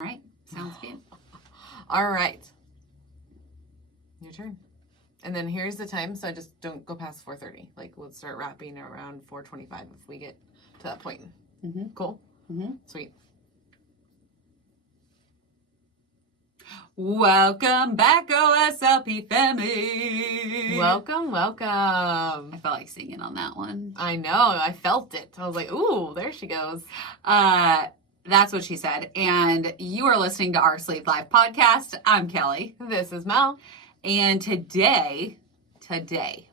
All right. Sounds good. All right. Your turn. And then here's the time, so I just don't go past 4:30. Like, we'll start wrapping around 4:25 if we get to that point. Mm-hmm. Cool? Mm-hmm. Sweet. Welcome back, OSLP family. Welcome. I felt like singing on that one. I know. I felt it. I was like, ooh, there she goes. That's what she said. And you are listening to our Sleep Life podcast. I'm Kelly. This is Mel. And today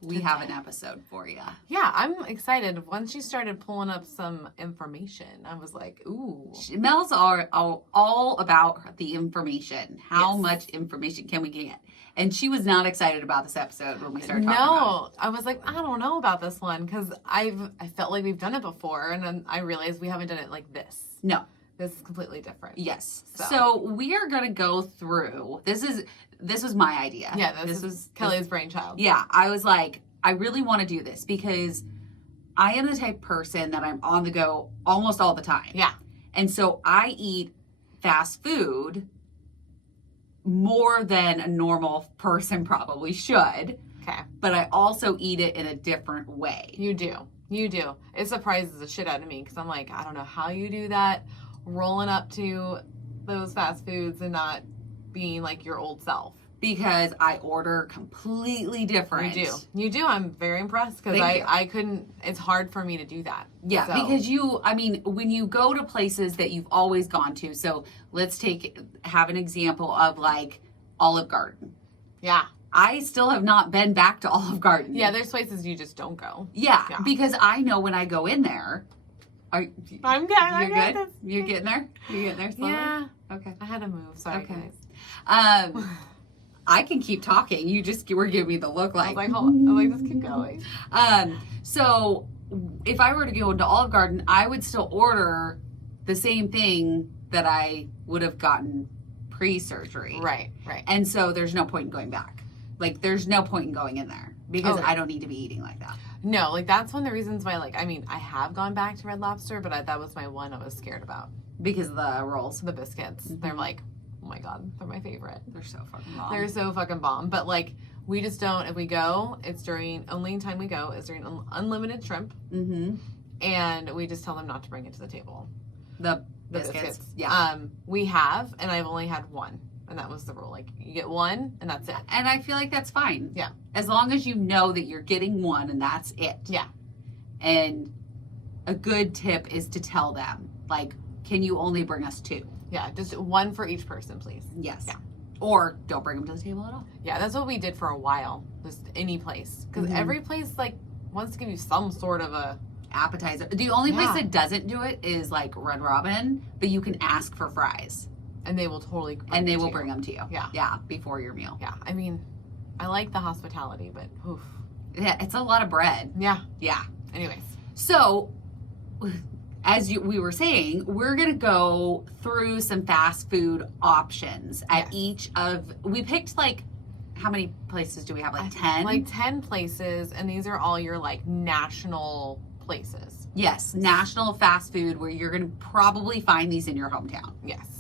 we have an episode for you. Yeah, I'm excited. Once she started pulling up some information, I was like, ooh. Mel's are all about the information. How Yes. much information can we get? And she was not excited about this episode when we started talking about it. I was like, I don't know about this one because I felt like we've done it before, and then I realized we haven't done it like this. No. This is completely different. Yes. So we are going to go through. This was my idea. Yeah, this was Kelly's brainchild. Yeah, I was like, I really want to do this because I am the type of person that I'm on the go almost all the time. Yeah. And so I eat fast food more than a normal person probably should. Okay. But I also eat it in a different way. You do. It surprises the shit out of me because I'm like, I don't know how you do that, rolling up to those fast foods and not being like your old self. Because I order completely different. You do. I'm very impressed because I couldn't, it's hard for me to do that. Yeah, so. Because when you go to places that you've always gone to, so let's have an example of like Olive Garden. Yeah. I still have not been back to Olive Garden. Yeah, there's places you just don't go. Yeah, because I know when I go in there, I'm good. You're good? You're getting there? You're getting there slowly? Yeah. Okay. I had to move. Sorry, Okay. guys. I can keep talking. You just were giving me the look I like. was like, hold on. I'm like, just keep going. So if I were to go into Olive Garden, I would still order the same thing that I would have gotten pre-surgery. Right. And so there's no point in going back. Like, there's no point in going in there because Okay. I don't need to be eating like that. No, like that's one of the reasons why, like, I mean, I have gone back to Red Lobster, but that was my one I was scared about. Because of the rolls. The biscuits. Mm-hmm. They're like, oh my God, they're my favorite. They're so fucking bomb. They're so fucking bomb. But like, we just don't, if we go, only time we go is during unlimited shrimp. Mm-hmm. And we just tell them not to bring it to the table. The biscuits. Yeah. We have, and I've only had one. And that was the rule. Like, you get one, and that's it. And I feel like that's fine. Yeah. As long as you know that you're getting one and that's it. Yeah. And a good tip is to tell them, like, can you only bring us two? Yeah, just one for each person, please. Yes. Yeah. Or don't bring them to the table at all. Yeah, that's what we did for a while. Just any place. Because Mm-hmm. every place, like, wants to give you some sort of a appetizer. The only place that doesn't do it is, like, Red Robin, but you can ask for fries. And they will totally bring them to you. Yeah. Yeah, before your meal. Yeah, I mean, I like the hospitality, but oof. Yeah, it's a lot of bread. Yeah. Yeah. Anyways. So, as we were saying, we're going to go through some fast food options at each of, we picked like, how many places do we have? Like 10? Like 10 places, and these are all your like national places. Yes, national fast food where you're going to probably find these in your hometown. Yes.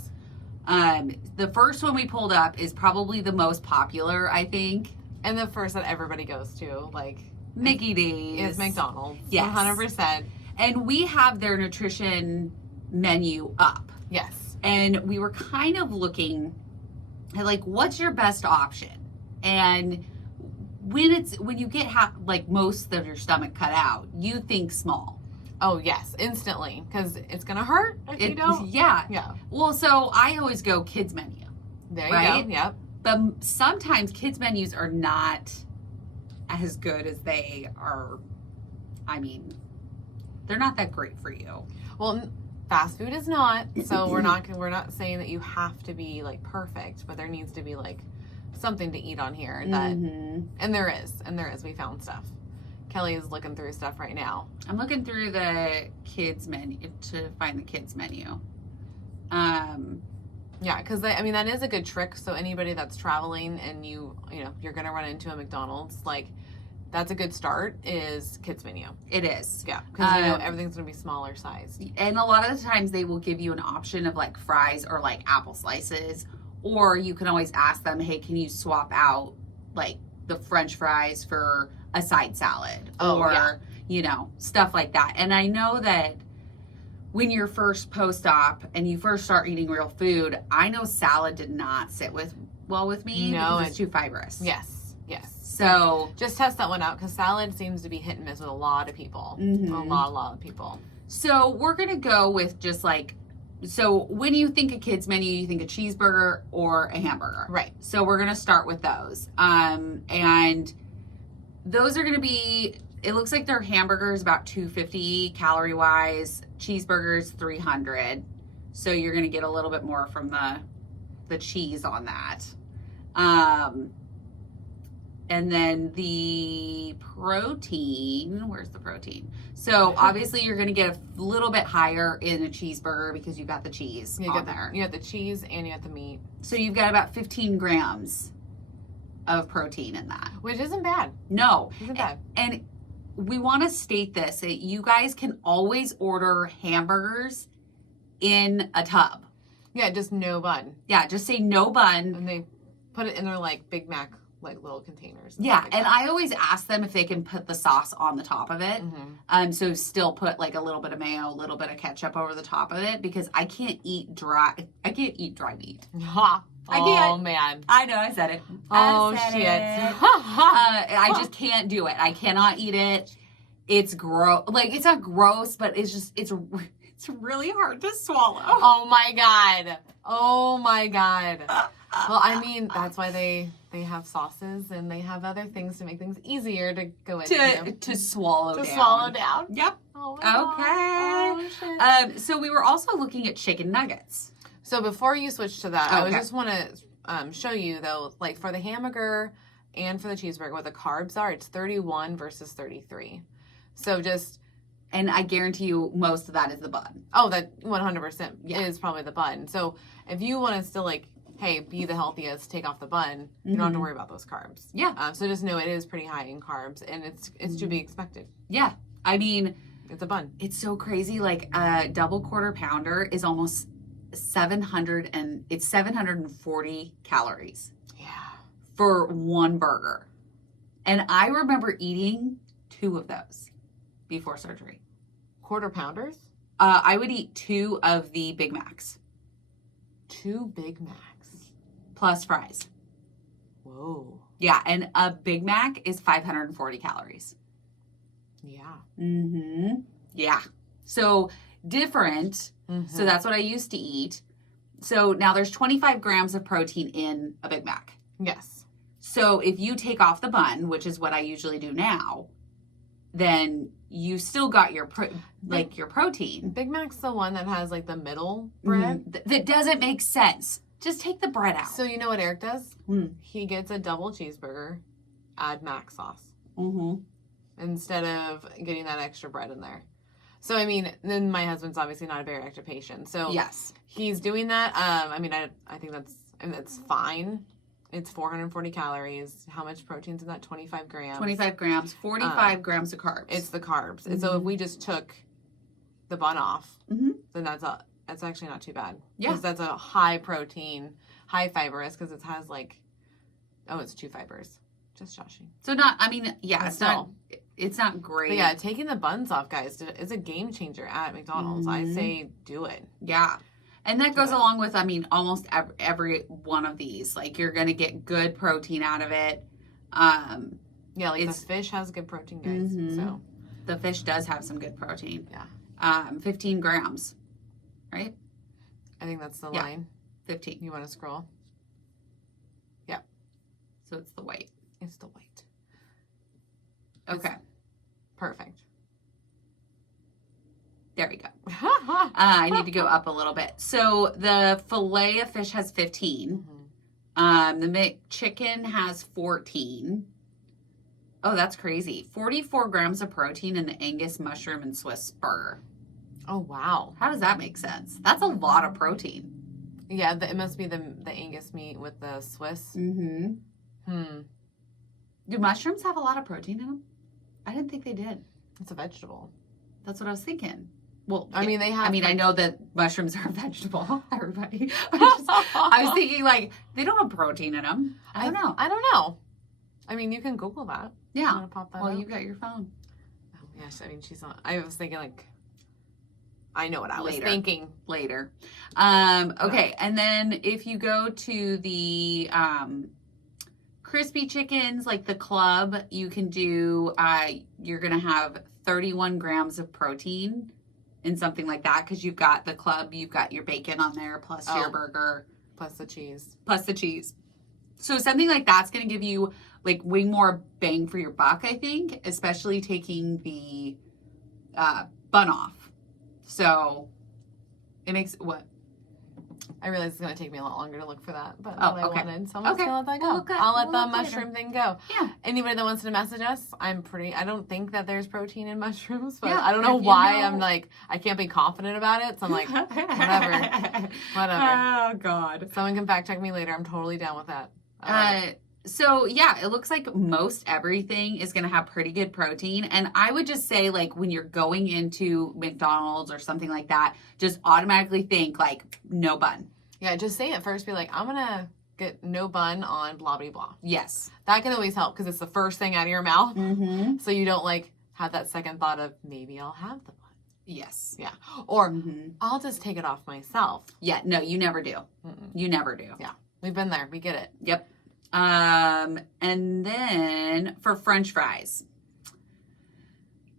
The first one we pulled up is probably the most popular, I think. And the first that everybody goes to, like Mickey D's. Is McDonald's. Yes. 100%. And we have their nutrition menu up. Yes. And we were kind of looking at like, what's your best option? And when you get like most of your stomach cut out, you think small. Oh, yes, instantly, because it's going to hurt if you don't. Yeah. Yeah. Well, so I always go kids menu. There you right? go, yep. But sometimes kids menus are not as good as they are. I mean, they're not that great for you. Well, fast food is not, so we're not saying that you have to be like perfect, but there needs to be like something to eat on here that, and there is, we found stuff. Kelly is looking through stuff right now. I'm looking through the kids menu to find the kids menu. Yeah, because I mean that is a good trick. So anybody that's traveling and you're gonna run into a McDonald's, like that's a good start is kids menu. It is. Yeah, because everything's gonna be smaller sized. And a lot of the times they will give you an option of like fries or like apple slices, or you can always ask them, hey, can you swap out like the French fries for a side salad or stuff like that. And I know that when you're first post-op and you first start eating real food, I know salad did not sit well with me because it's too fibrous. Yes. So just test that one out because salad seems to be hit and miss with a lot of people. Mm-hmm. A lot of people. So we're going to go with just like, so when you think a kid's menu, you think a cheeseburger or a hamburger. Right. So we're going to start with those. And those are going to be, it looks like their hamburgers about 250 calorie wise, cheeseburgers 300. So you're going to get a little bit more from the cheese on that. And then the protein, where's the protein? So obviously you're going to get a little bit higher in a cheeseburger because you got the cheese on there. You got the cheese and you got the meat. So you've got about 15 grams of protein in that. Which isn't bad. No. Isn't bad. And we want to state this, that you guys can always order hamburgers in a tub. Yeah, just no bun. Yeah, just say no bun. And they put it in their like Big Mac like little containers. Yeah, like and that. I always ask them if they can put the sauce on the top of it. Mm-hmm. So still put like a little bit of mayo, a little bit of ketchup over the top of it because I can't eat dry meat. Ha. I can't. Oh man. I know, I said it. Oh I said shit. it. I just can't do it. I cannot eat it. It's gross. Like, it's not gross, but it's just, it's really hard to swallow. Oh my god. Oh my god. Well, I mean, that's why they have sauces and they have other things to make things easier to go into. To swallow down. To swallow down. Yep. Oh my Okay. God. Oh, shit. So we were also looking at chicken nuggets. So before you switch to that, I Okay. just want to show you though, like for the hamburger and for the cheeseburger, what the carbs are. It's 31 versus 33. So just, and I guarantee you, most of that is the bun. oh, that 100% Yeah. is probably the bun. So if you want to still like, hey, be the healthiest, take off the bun, you don't have to worry about those carbs. Yeah. So just know it is pretty high in carbs, and it's to be expected. Yeah. I mean, It's a bun. it's so crazy. Like a double quarter pounder is almost 740 calories. Yeah. For one burger. And I remember eating 2 of those before surgery. Quarter pounders? I would eat 2 of the Big Macs 2 Big Macs. plus fries. Whoa. Yeah, and a Big Mac is 540 calories. Yeah. Mm-hmm. Yeah. So different. Mm-hmm. So that's what I used to eat. So now there's 25 grams of protein in a Big Mac. Yes. So if you take off the bun, which is what I usually do now, then you still got your your protein. Big Mac's the one that has like the middle bread. That doesn't make sense. Just take the bread out. So you know what Eric does? Mm. He gets a double cheeseburger, add Mac sauce Mm-hmm. instead of getting that extra bread in there. So I mean, then my husband's obviously not a bariatric patient, so Yes. he's doing that. I mean, I think that's fine. It's 440 calories. How much protein's in that? 25 grams. 25 grams, 45 grams of carbs. It's the carbs. And so if we just took the bun off, then that's actually not too bad. Yeah. Because that's a high protein, high fibrous, because it has like, it's 2 fibers. Just joshing. So not, I mean, yeah, But it's not great. But yeah, taking the buns off, guys, is a game changer at McDonald's. I say do it. Yeah. And that goes along with, I mean, almost every one of these. Like, you're going to get good protein out of it. Yeah, like the fish has good protein, guys. So the fish does have some good protein. Yeah. 15 grams, right? I think that's the line. 15. You want to scroll? Yeah. So it's the white. It's the white. Okay. Perfect. There we go. I need to go up a little bit. So the fillet of fish has 15. The McChicken has 14. Oh, that's crazy. 44 grams of protein in the Angus mushroom and Swiss burger. Oh, wow. How does that make sense? That's a lot of protein. Yeah, it must be the Angus meat with the Swiss. Mm-hmm. Do mushrooms have a lot of protein in them? I didn't think they did. It's a vegetable. That's what I was thinking. Well, I mean, they have. I mean, I know that mushrooms are a vegetable. Everybody. I was thinking like they don't have protein in them. I don't know. I don't know. I mean, you can Google that. Yeah. You want to pop that Well, up? you got your phone. Oh, yes. I mean, she's not. I was thinking like. I know what I was Later. thinking. Later. Okay, and then if you go to the crispy chickens, like the club, you can do. You're gonna have 31 grams of protein in something like that because you've got the club, you've got your bacon on there plus your burger Plus the cheese. plus the cheese. So something like that's gonna give you like way more bang for your buck, I think, especially taking the bun off. So it makes what? I realize it's going to take me a lot longer to look for that, but Oh, what okay. I wanted, so I'm just Okay. going to let that go. We'll look at- I'll let we'll the look later. mushroom thing go. Yeah. Anybody that wants to message us, I don't think that there's protein in mushrooms, but Yeah, I don't know if you why know- I'm like, I can't be confident about it, so I'm like, whatever. Oh, God. Someone can fact check me later. I'm totally down with that. So yeah, it looks like most everything is going to have pretty good protein. And I would just say like when you're going into McDonald's or something like that, just automatically think like no bun. Yeah, just say it first. Be like, I'm going to get no bun on blah, blah, blah. Yes. That can always help because it's the first thing out of your mouth. Mm-hmm. So you don't like have that second thought of maybe I'll have the bun. Yes. Yeah. Or Mm-hmm. I'll just take it off myself. Yeah. No, you never do. Mm-mm. You never do. Yeah. We've been there. We get it. Yep. And then for French fries.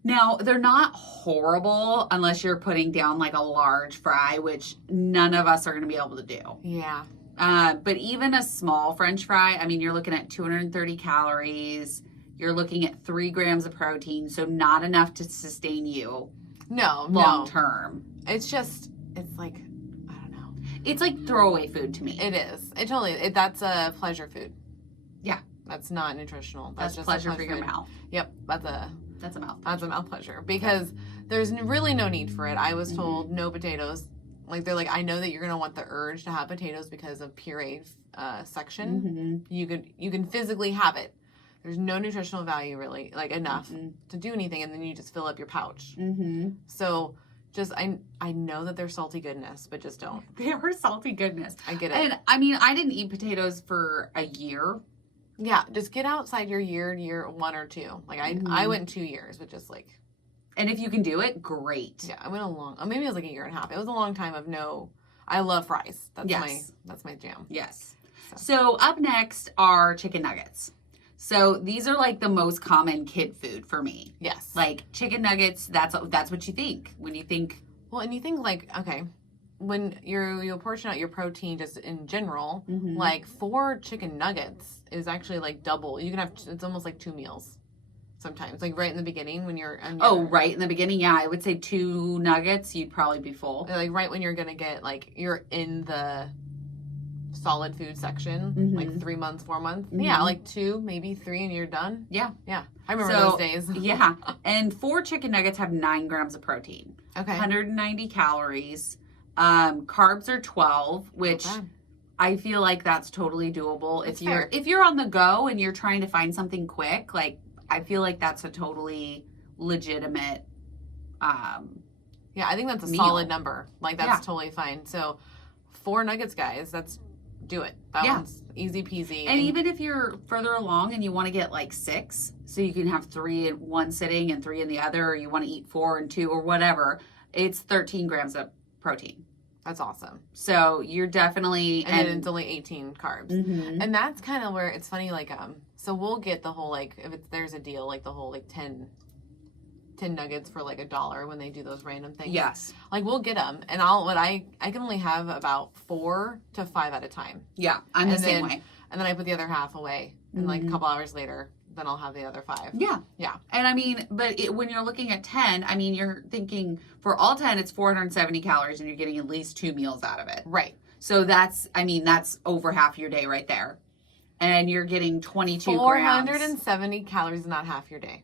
Now, they're not horrible unless you're putting down like a large fry, which none of us are going to be able to do. Yeah. But even a small French fry, I mean, you're looking at 230 calories. You're looking at 3 grams of protein, so not enough to sustain you No, long term. It's just, it's like, I don't know. It's like throwaway food to me. It is. It totally, that's a pleasure food. Yeah. That's not nutritional. That's just a pleasure for your food. mouth. Yep. That's a mouth. pleasure because there's really no need for it. I was told no potatoes. Like they're like, I know that you're going to want the urge to have potatoes because of pureed section. Mm-hmm. You can physically have it. There's no nutritional value really, like enough to do anything, and then you just fill up your pouch. Mm-hmm. So just I know that they're salty goodness, but just don't. They are salty goodness. I get it. And I mean, I didn't eat potatoes for a year. Yeah, just get outside your year 1 or 2. Like I went 2 years, but just like. And if you can do it, great. Yeah, I went maybe it was like a year and a half. It was a long time of no. I love fries. That's Yes. my jam. Yes. So up next are chicken nuggets. So these are like the most common kid food for me. Yes. Like chicken nuggets, that's what you think when you think. Well, and you think like, okay, when you portion out your protein just in general, Mhm. like 4 chicken nuggets is actually like double. You can have, it's almost like 2 meals sometimes, like right in the beginning when you're. Right in the beginning, yeah, I would say 2 nuggets, you'd probably be full. Like right when you're going to get like, you're in the solid food section, like 3 months, 4 months. Yeah, like 2, maybe 3 and you're done. Yeah. Yeah. I remember those days. Yeah. And 4 chicken nuggets have 9 grams of protein. Okay. 190 calories. Carbs are 12, which Okay. I feel like that's totally doable. That's If you're on the go and you're trying to find something quick, like I feel like that's a totally legitimate Yeah, I think that's a meal. solid number. Like that's Yeah. totally fine. So 4 nuggets, guys, do it. That Yeah. one's easy peasy. And even if you're further along and you want to get like 6, so you can have 3 in one sitting and 3 in the other, or you want to eat 4 and 2 or whatever, it's 13 grams of protein. that's awesome. So you're definitely And then it's only 18 carbs. Mhm. And that's kind of where it's funny, like, so we'll get the whole, like, there's a deal, like the whole, like 10 nuggets for like $1 when they do those random things. Yes. Like we'll get them and I can only have about 4 to 5 at a time. Yeah, I'm the And same then- way. And then I put the other half away and like a couple hours later, then I'll have the other 5. Yeah. Yeah. And I mean, but when you're looking at 10, I mean, you're thinking for all 10, it's 470 calories and you're getting at least 2 meals out of it. Right. So that's over half your day right there. And you're getting 22 grams. 470 calories is not half your day.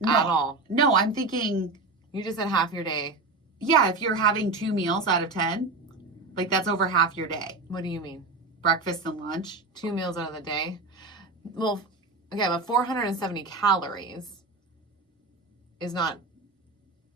No. At all. No, I'm thinking, You just said half your day. yeah, if you're having 2 meals out of 10, like that's over half your day. What do you mean? Breakfast and lunch. 2 meals out of the day? Well, Okay, but 470 calories is not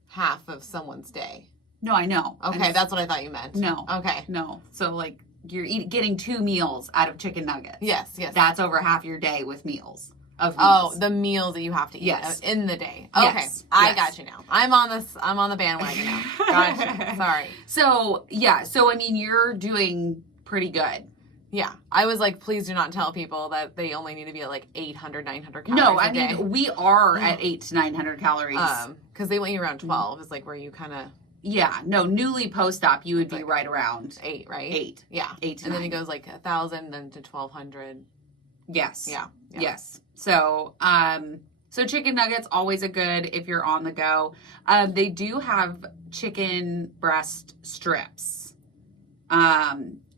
half of someone's day. No, I know. Okay, that's what I thought you meant. No. Okay. No. So, like, you're getting 2 meals out of chicken nuggets. Yes. That's over half your day with meals. Oh, the meals that you have to eat in the day. Okay, yes. I got you now. I'm on the bandwagon now. Gotcha. Sorry. So, yeah. So, I mean, you're doing pretty good. Yeah. I was like, please do not tell people that they only need to be at like 800, 900 calories No, a I day. mean, we are at 800 to 900 calories. Because they want you around 12 is like where you kind of... Yeah. No, newly post-op, you would be right around 8, right? 8. Yeah. 8 to and 9. then it goes like 1,000, then to 1,200. Yes. Yeah. Yes. So, so chicken nuggets, always a good if you're on the go. They do have chicken breast strips.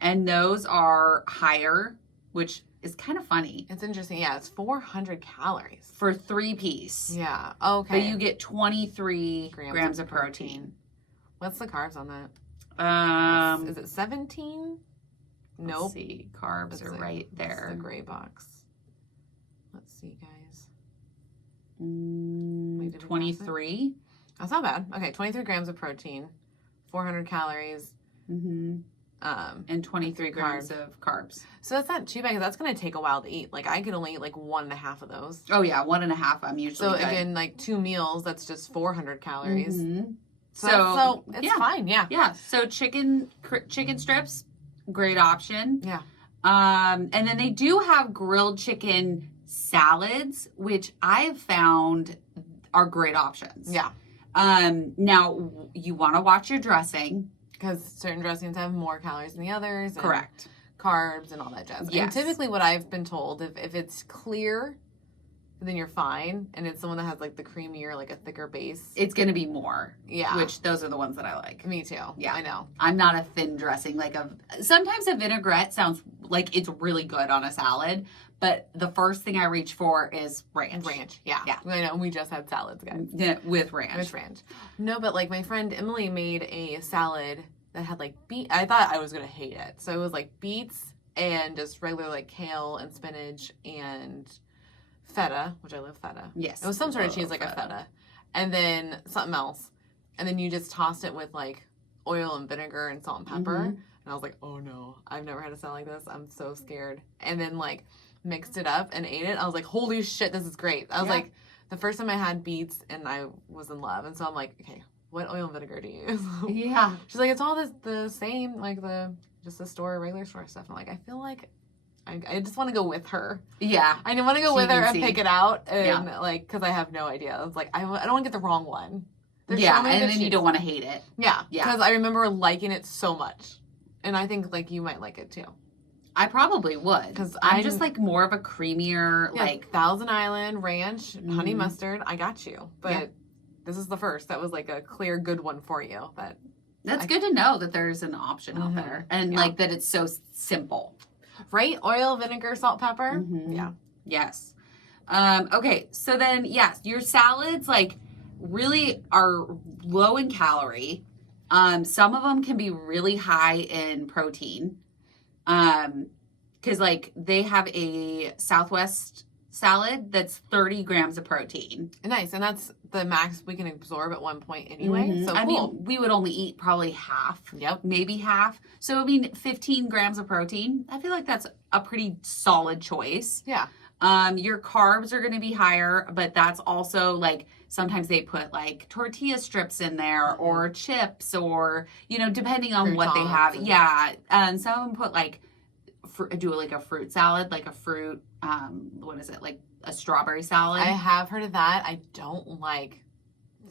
And those are higher, which is kind of funny. It's interesting. Yeah, it's 400 calories. For 3-piece. Yeah. Okay. But you get 23 grams of protein. What's the carbs on that? Is it 17? Nope. Let's see. Carbs are right there. The gray box. Let's see, guys. 23. That's not bad. Okay, 23 grams of protein, 400 calories. Mm-hmm. And 23 grams of carbs. So that's not too bad because that's going to take a while to eat. Like I could only eat like 1.5 of those. Oh yeah, 1.5. I'm usually so good. Again, like 2 meals, that's just 400 calories. Mm-hmm. So it's fine. Yeah. Yeah. So chicken strips, great option. Yeah. And then they do have grilled chicken salads, which I've found are great options. Yeah. Now you want to watch your dressing. Because certain dressings have more calories than the others. And correct. Carbs and all that jazz. Yes. And typically what I've been told, if it's clear, then you're fine. And it's someone that has like the creamier, like a thicker base. It's going to be more. Yeah. Which those are the ones that I like. Me too. Yeah. I know. I'm not a thin dressing. Sometimes a vinaigrette sounds like it's really good on a salad. But the first thing I reach for is ranch. Ranch, yeah. Yeah. I know, we just had salads, guys. Yeah, with ranch. With ranch. No, but like my friend Emily made a salad that had like I thought I was going to hate it. So it was like beets and just regular like kale and spinach and feta, which I love feta. Yes. It was some sort of cheese like a feta. And then something else. And then you just tossed it with like oil and vinegar and salt and pepper. Mm-hmm. And I was like, oh no, I've never had a salad like this. I'm so scared. And then like mixed it up and ate it. I was like, holy shit, this is great. I was like, the first time I had beets and I was in love. And so I'm like, okay, what oil and vinegar do you use? Yeah. She's like, it's all the same, like just the regular store stuff. I'm like, I feel like I just want to go with her. Yeah. I want to go with her and pick it out. And yeah. Because I have no idea. I was like, I don't want to get the wrong one. There's and then you don't want to hate it. Yeah. Because I remember liking it so much. And I think like you might like it too. I probably would. Because I'm just like more of a creamier, like Thousand Island ranch, honey mustard. I got you. But this is the first. That was like a clear good one for you. That's good to know that there's an option out there. And like that it's so simple. Right? Oil, vinegar, salt, pepper. Mm-hmm. Yeah. Yes. Okay. So then, yes, your salads like really are low in calorie. Some of them can be really high in protein. Because like they have a Southwest salad that's 30 grams of protein. Nice. And that's the max we can absorb at one point anyway. Mm-hmm. So cool. I mean, we would only eat probably half. Yep. Maybe half. So, I mean, 15 grams of protein. I feel like that's a pretty solid choice. Yeah. Your carbs are going to be higher, but that's also like sometimes they put like tortilla strips in there or chips or, depending on what they have. Yeah. And some of them put like, do like a fruit salad, like a fruit, what is it? Like a strawberry salad. I have heard of that. I don't like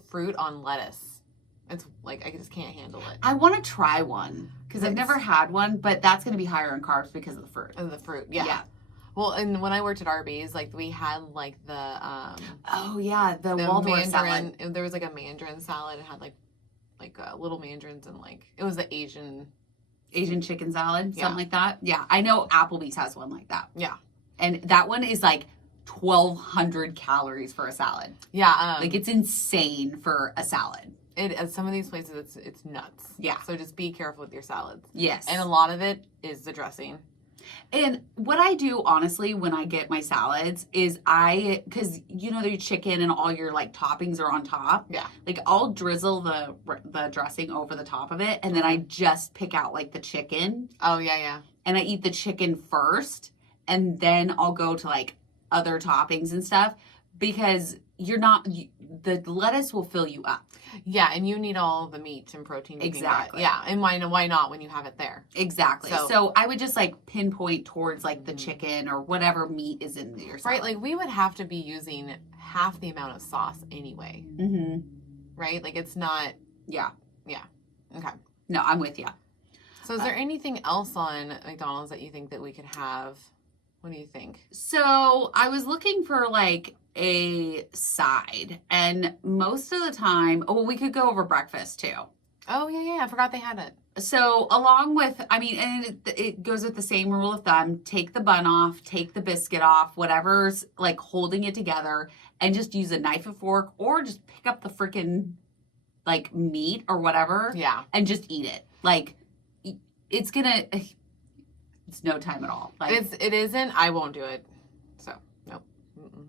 fruit on lettuce. It's like, I just can't handle it. I want to try one because I've never had one, but that's going to be higher in carbs because of the fruit. And the fruit. Yeah. Well, and when I worked at Arby's, like we had like the the Waldorf salad. There was like a mandarin salad. It had like little mandarins and like it was the Asian chicken salad, something like that. Yeah, I know Applebee's has one like that. Yeah, and that one is like 1,200 calories for a salad. Yeah, like it's insane for a salad. At some of these places, it's nuts. Yeah. So just be careful with your salads. Yes. And a lot of it is the dressing. And what I do, honestly, when I get my salads is because your chicken and all your like toppings are on top. Yeah. Like I'll drizzle the dressing over the top of it, and then I just pick out like the chicken. Oh, yeah. And I eat the chicken first, and then I'll go to like other toppings and stuff, because the lettuce will fill you up. Yeah, and you need all the meat and protein you Exactly. can get. Yeah, and why not when you have it there? Exactly. So I would just like pinpoint towards like the chicken or whatever meat is in your salad. Right, like we would have to be using half the amount of sauce anyway. Mm-hmm. Right? Like it's not... Yeah. Okay. No, I'm with you. So is there anything else on McDonald's that you think that we could have? What do you think? So I was looking for like a side, and most of the time, we could go over breakfast too. Oh, yeah. I forgot they had it. So along with, and it goes with the same rule of thumb, take the bun off, take the biscuit off, whatever's like holding it together, and just use a knife and fork, or just pick up the freaking like meat or whatever. Yeah. And just eat it. Like it's no time at all. Like It isn't. I won't do it. So, nope. Mm-mm.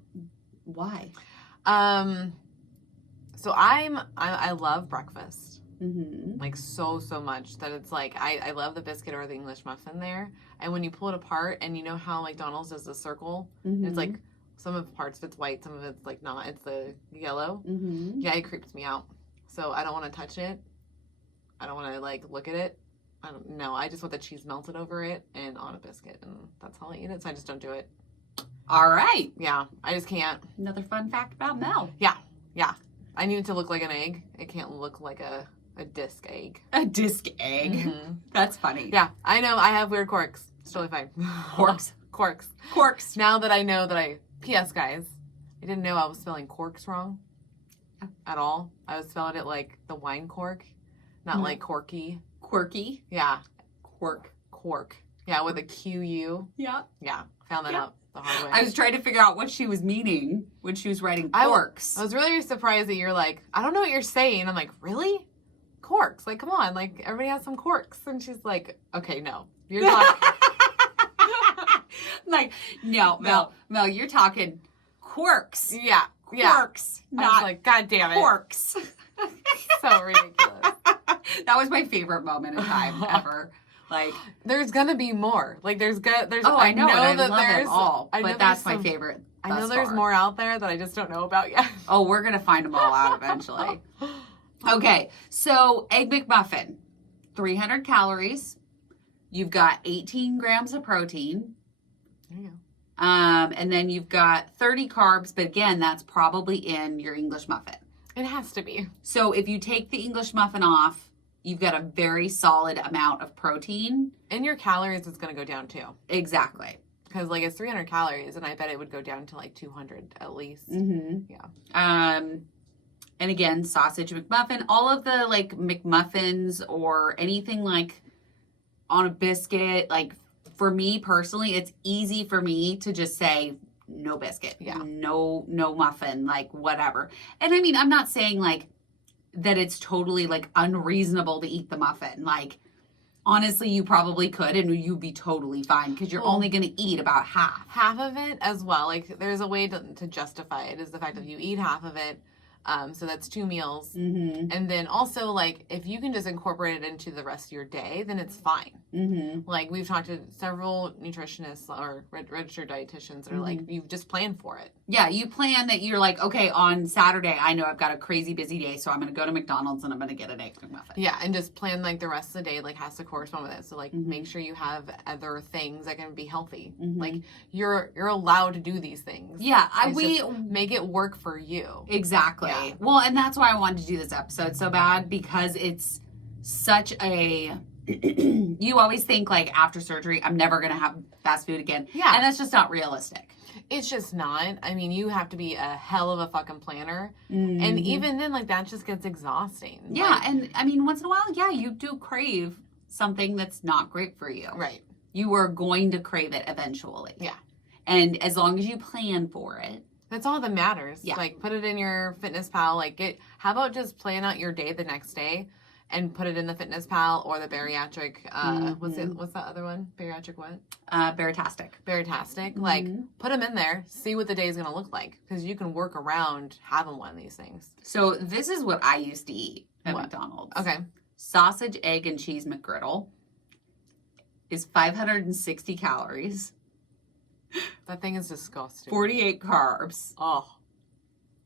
Why? So I love breakfast. Mm-hmm. Like so much that it's like I love the biscuit or the English muffin there. And when you pull it apart, and you know how McDonald's does the circle, Mm-hmm. it's like some of the parts of it's white, some of it's like not. It's the yellow. Mm-hmm. Yeah, it creeps me out. So I don't want to touch it. I don't want to like look at it. I don't know. I just want the cheese melted over it and on a biscuit, and that's how I eat it. So I just don't do it. All right. Yeah, I just can't. Another fun fact about Mel. Yeah. I need it to look like an egg. It can't look like a disc egg. A disc egg. Mm-hmm. That's funny. Yeah, I know. I have weird quirks. It's totally fine. Corks. Quirks. Now that I know that P.S. guys, I didn't know I was spelling corks wrong at all. I was spelling it like the wine cork, not like corky. Quirky. Yeah. Quark. Yeah, with a Q-U. Yeah. Yeah, found that out the hard way. I was trying to figure out what she was meaning when she was writing corks. I was really surprised that you're like, I don't know what you're saying. I'm like, really? Corks? Like, come on. Like, everybody has some corks. And she's like, okay, no. You're talking. Like, no, Mel, you're talking quirks. Yeah. Quirks. I was Not like, God damn it. corks. So ridiculous. That was my favorite moment in time ever. Like, there's gonna be more. Like, there's. oh, I know, and I that love there's them all, but that's my favorite. I know thus there's far. more out there that I just don't know about yet. Oh, we're gonna find them all out eventually. Okay, so Egg McMuffin, 300 calories. You've got 18 grams of protein. There you go. And then you've got 30 carbs, but again, that's probably in your English muffin. It has to be. So if you take the English muffin off, you've got a very solid amount of protein. And your calories is going to go down too. Exactly. Because like it's 300 calories, and I bet it would go down to like 200 at least. Mm-hmm. Yeah. And again, sausage McMuffin, all of the like McMuffins or anything like on a biscuit, like for me personally, it's easy for me to just say no biscuit, no muffin, like whatever. And I mean, I'm not saying like that it's totally like unreasonable to eat the muffin. Like honestly, you probably could and you'd be totally fine because you're only going to eat about half. Half of it as well. Like there's a way to justify it is the fact that you eat half of it. So that's 2 meals. Mm-hmm. And then also, like, if you can just incorporate it into the rest of your day, then it's fine. Mm-hmm. Like, we've talked to several nutritionists or registered dietitians that are like, you've just planned for it. Yeah, you plan that you're like, okay, on Saturday, I know I've got a crazy busy day, so I'm going to go to McDonald's and I'm going to get an Egg McMuffin. Yeah, and just plan, like, the rest of the day, like, has to correspond with it. So, like, make sure you have other things that can be healthy. Mm-hmm. Like, you're allowed to do these things. Yeah, Just make it work for you. Exactly. Yeah. Well, and that's why I wanted to do this episode so bad, because it's such a you always think like after surgery I'm never gonna have fast food again. Yeah. And that's just not realistic. It's just not. I mean, you have to be a hell of a fucking planner. Mm-hmm. And even then, like, that just gets exhausting. Yeah, like, and I mean, once in a while, yeah, you do crave something that's not great for you. Right. You are going to crave it eventually. Yeah. And as long as you plan for it. That's all that matters. Yeah. Like, put it in your fitness pal. Like, how about just plan out your day the next day and put it in the Fitness Pal or the bariatric. What's that other one? Bariatric what? Baritastic. Baritastic. Like, put them in there. See what the day is going to look like, because you can work around having one of these things. So this is what I used to eat at McDonald's. Okay. Sausage, egg, and cheese McGriddle is 560 calories. That thing is disgusting. 48 carbs. Oh.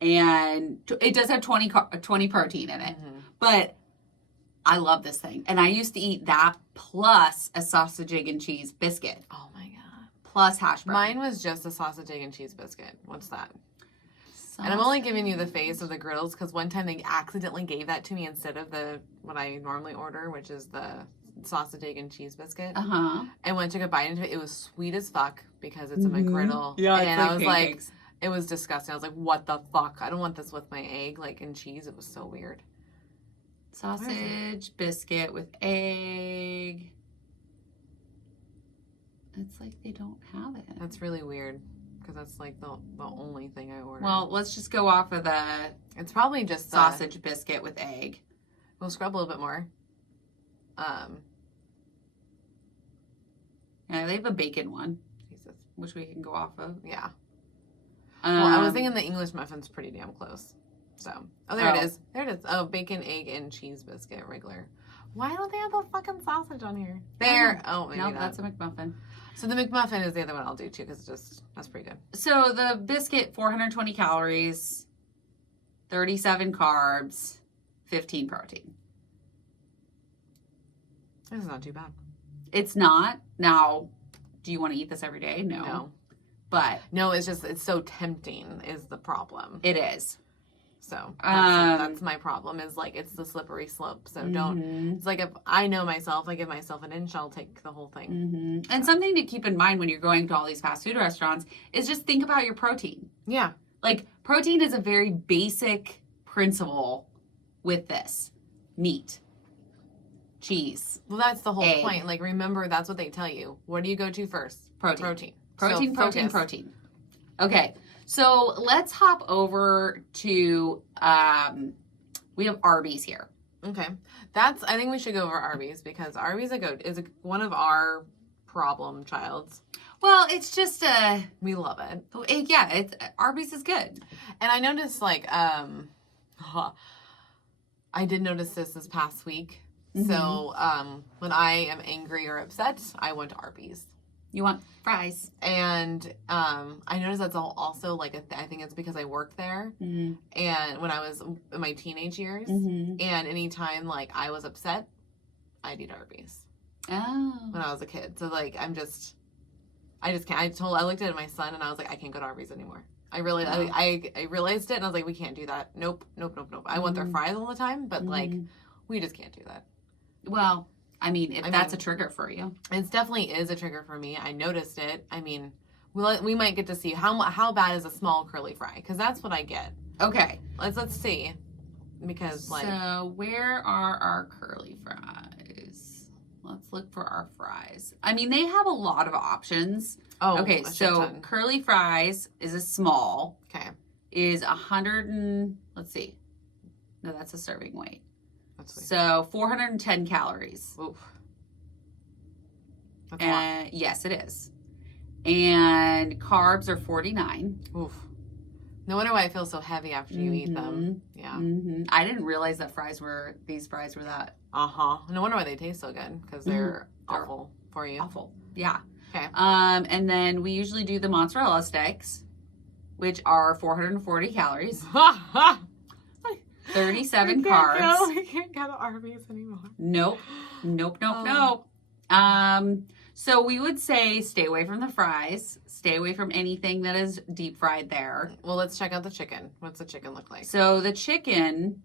And it does have 20 protein in it. But I love this thing. And I used to eat that plus a sausage, egg, and cheese biscuit. Oh, my God. Plus hash brown. Mine was just a sausage, egg, and cheese biscuit. What's that? And I'm only giving you the face of the griddles because one time they accidentally gave that to me instead of what I normally order, which is the sausage, egg, and cheese biscuit. And when I took a bite into it, it was sweet as fuck because it's a McGriddle. Yeah, and like I was pancakes. like, it was disgusting. I was like, what the fuck? I don't want this with my egg, like, and cheese. It was so weird. Sausage, biscuit with egg. It's like they don't have it. That's really weird because that's like the only thing I ordered. Well, let's just go off of the it's probably just sausage biscuit with egg. We'll scrub a little bit more. Yeah, they have a bacon one, Jesus. which we can go off of. Yeah. Well, I was thinking the English muffin's pretty damn close. So, there it is. There it is. Oh, bacon, egg, and cheese biscuit, regular. Why don't they have the fucking sausage on here? There. Oh, maybe no, not. that's a McMuffin. So the McMuffin is the other one I'll do too, because that's pretty good. So the biscuit, 420 calories, 37 carbs, 15 protein. This is not too bad. It's not. Now, do you want to eat this every day? No. But no, it's so tempting is the problem. It is. So that's my problem is like it's the slippery slope. So it's like if I know myself, I give myself an inch, I'll take the whole thing. And something to keep in mind when you're going to all these fast food restaurants is just think about your protein. Yeah. Like protein is a very basic principle with this. Meat. Cheese. Well, that's the whole egg. point. Like remember, that's what they tell you. What do you go to first? Protein. Protein. Protein. Okay. So let's hop over to, we have Arby's here. Okay. I think we should go over Arby's because Arby's is one of our problem childs. Well, it's just, we love it. Yeah, Arby's is good. And I noticed I did notice this past week. So when I am angry or upset, I went to Arby's. You want fries. And I noticed that's also like I think it's because I work there. And when I was in my teenage years, and anytime like I was upset, I'd eat Arby's. Oh. When I was a kid. So like I just can't. I looked at my son and I was like, I can't go to Arby's anymore. I realized it and I was like, we can't do that. Nope. I want their fries all the time, but like we just can't do that. Well, I mean, that's a trigger for you. It definitely is a trigger for me. I noticed it. I mean, we might get to see how bad is a small curly fry, because that's what I get. Okay. Let's see. Because So where are our curly fries? Let's look for our fries. I mean, they have a lot of options. Oh, okay. So curly fries is a small. Okay. Is 100 and let's see. No, that's a serving weight. So 410 calories. Oof. That's a lot. Yes, it is. And carbs are 49. Oof. No wonder why I feel so heavy after you eat them. Yeah. I didn't realize that these fries were that. No wonder why they taste so good, because they're awful for you. Awful. Yeah. Okay. And then we usually do the mozzarella sticks, which are 440 calories. 37 carbs. We can't go to Arby's anymore. Nope. So we would say stay away from the fries. Stay away from anything that is deep fried there. Well, let's check out the chicken. What's the chicken look like? So the chicken,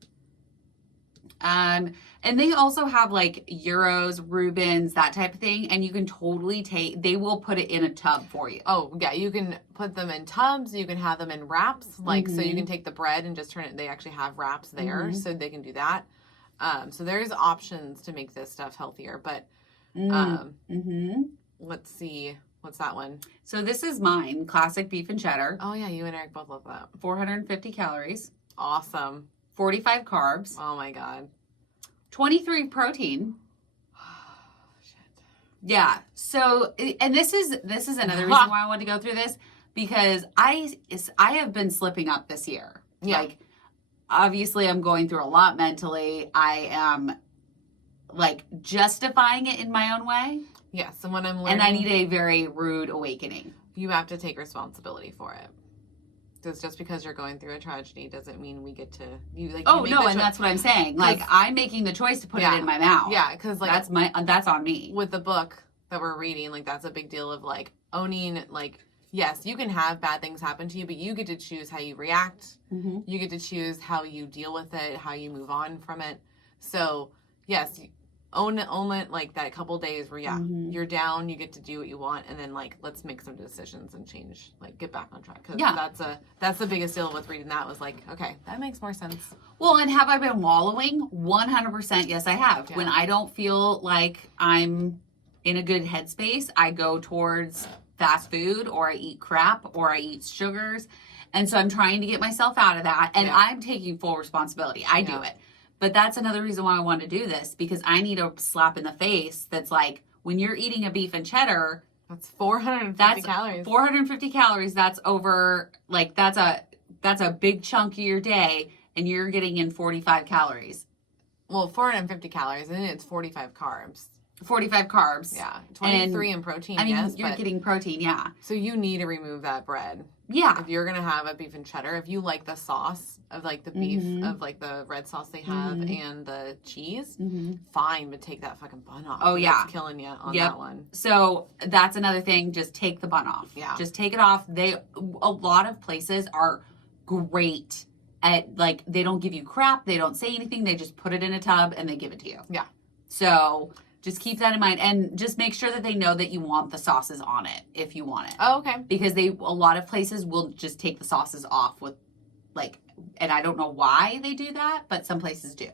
and they also have like gyros, Reubens, that type of thing. And you can totally they will put it in a tub for you. Oh, yeah. You can put them in tubs. You can have them in wraps. Like, so you can take the bread and just turn it. They actually have wraps there. So they can do that. So there's options to make this stuff healthier. But let's see. What's that one? So this is mine. Classic beef and cheddar. Oh, yeah. You and Eric both love that. 450 calories. Awesome. 45 carbs. Oh, my God. 23 protein. Shit. Yeah. So, and this is another reason why I wanted to go through this, because I have been slipping up this year. Yeah. Like, obviously I'm going through a lot mentally. I am like justifying it in my own way. Yes, and when I'm learning, and I need a very rude awakening. You have to take responsibility for it. Because just because you're going through a tragedy doesn't mean we get to and that's what I'm saying. Like, I'm making the choice to put it in my mouth. Yeah, because like that's on me. With the book that we're reading, like that's a big deal of like owning. Like, yes, you can have bad things happen to you, but you get to choose how you react. Mm-hmm. You get to choose how you deal with it, how you move on from it. So yes. Own it like that couple days where you're down, you get to do what you want, and then like let's make some decisions and change, like get back on track, because that's the biggest deal with reading that was like, okay, that makes more sense. Well, and have I been wallowing? 100% yes, I have. When I don't feel like I'm in a good headspace, I go towards fast food, or I eat crap, or I eat sugars, and so I'm trying to get myself out of that, and I'm taking full responsibility. I do it. But that's another reason why I want to do this, because I need a slap in the face that's like, when you're eating a beef and cheddar, that's 450 calories. 450 calories. That's over, like, that's a big chunk of your day, and you're getting in 45 calories. Well, 450 calories, and it's 45 carbs. 45 carbs. Yeah. 23 in protein, you're getting protein, yeah. So you need to remove that bread. Yeah. If you're going to have a beef and cheddar, if you like the sauce of like the beef, of like the red sauce they have and the cheese, fine, but take that fucking bun off. Oh, yeah. It's killing you on that one. So that's another thing. Just take the bun off. Yeah. Just take it off. A lot of places are great at, like, they don't give you crap. They don't say anything. They just put it in a tub and they give it to you. Yeah. So just keep that in mind, and just make sure that they know that you want the sauces on it if you want it. Oh, okay. Because a lot of places will just take the sauces off with, like, and I don't know why they do that, but some places do.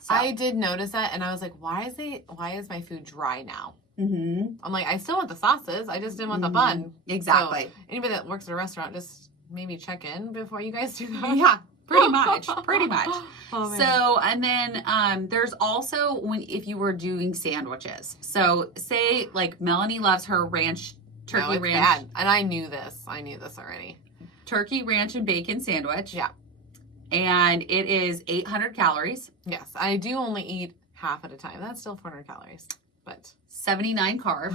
So. I did notice that, and I was like, why is my food dry now? Mm-hmm. I'm like, I still want the sauces. I just didn't want the bun. Exactly. So anybody that works at a restaurant, just maybe check in before you guys do that. Yeah. Pretty much. Oh, so, and then there's also if you were doing sandwiches. So, say like Melanie loves her turkey ranch. Bad. And I knew this already. Turkey ranch and bacon sandwich. Yeah. And it is 800 calories. Yes, I do only eat half at a time. That's still 400 calories, but 79 carbs.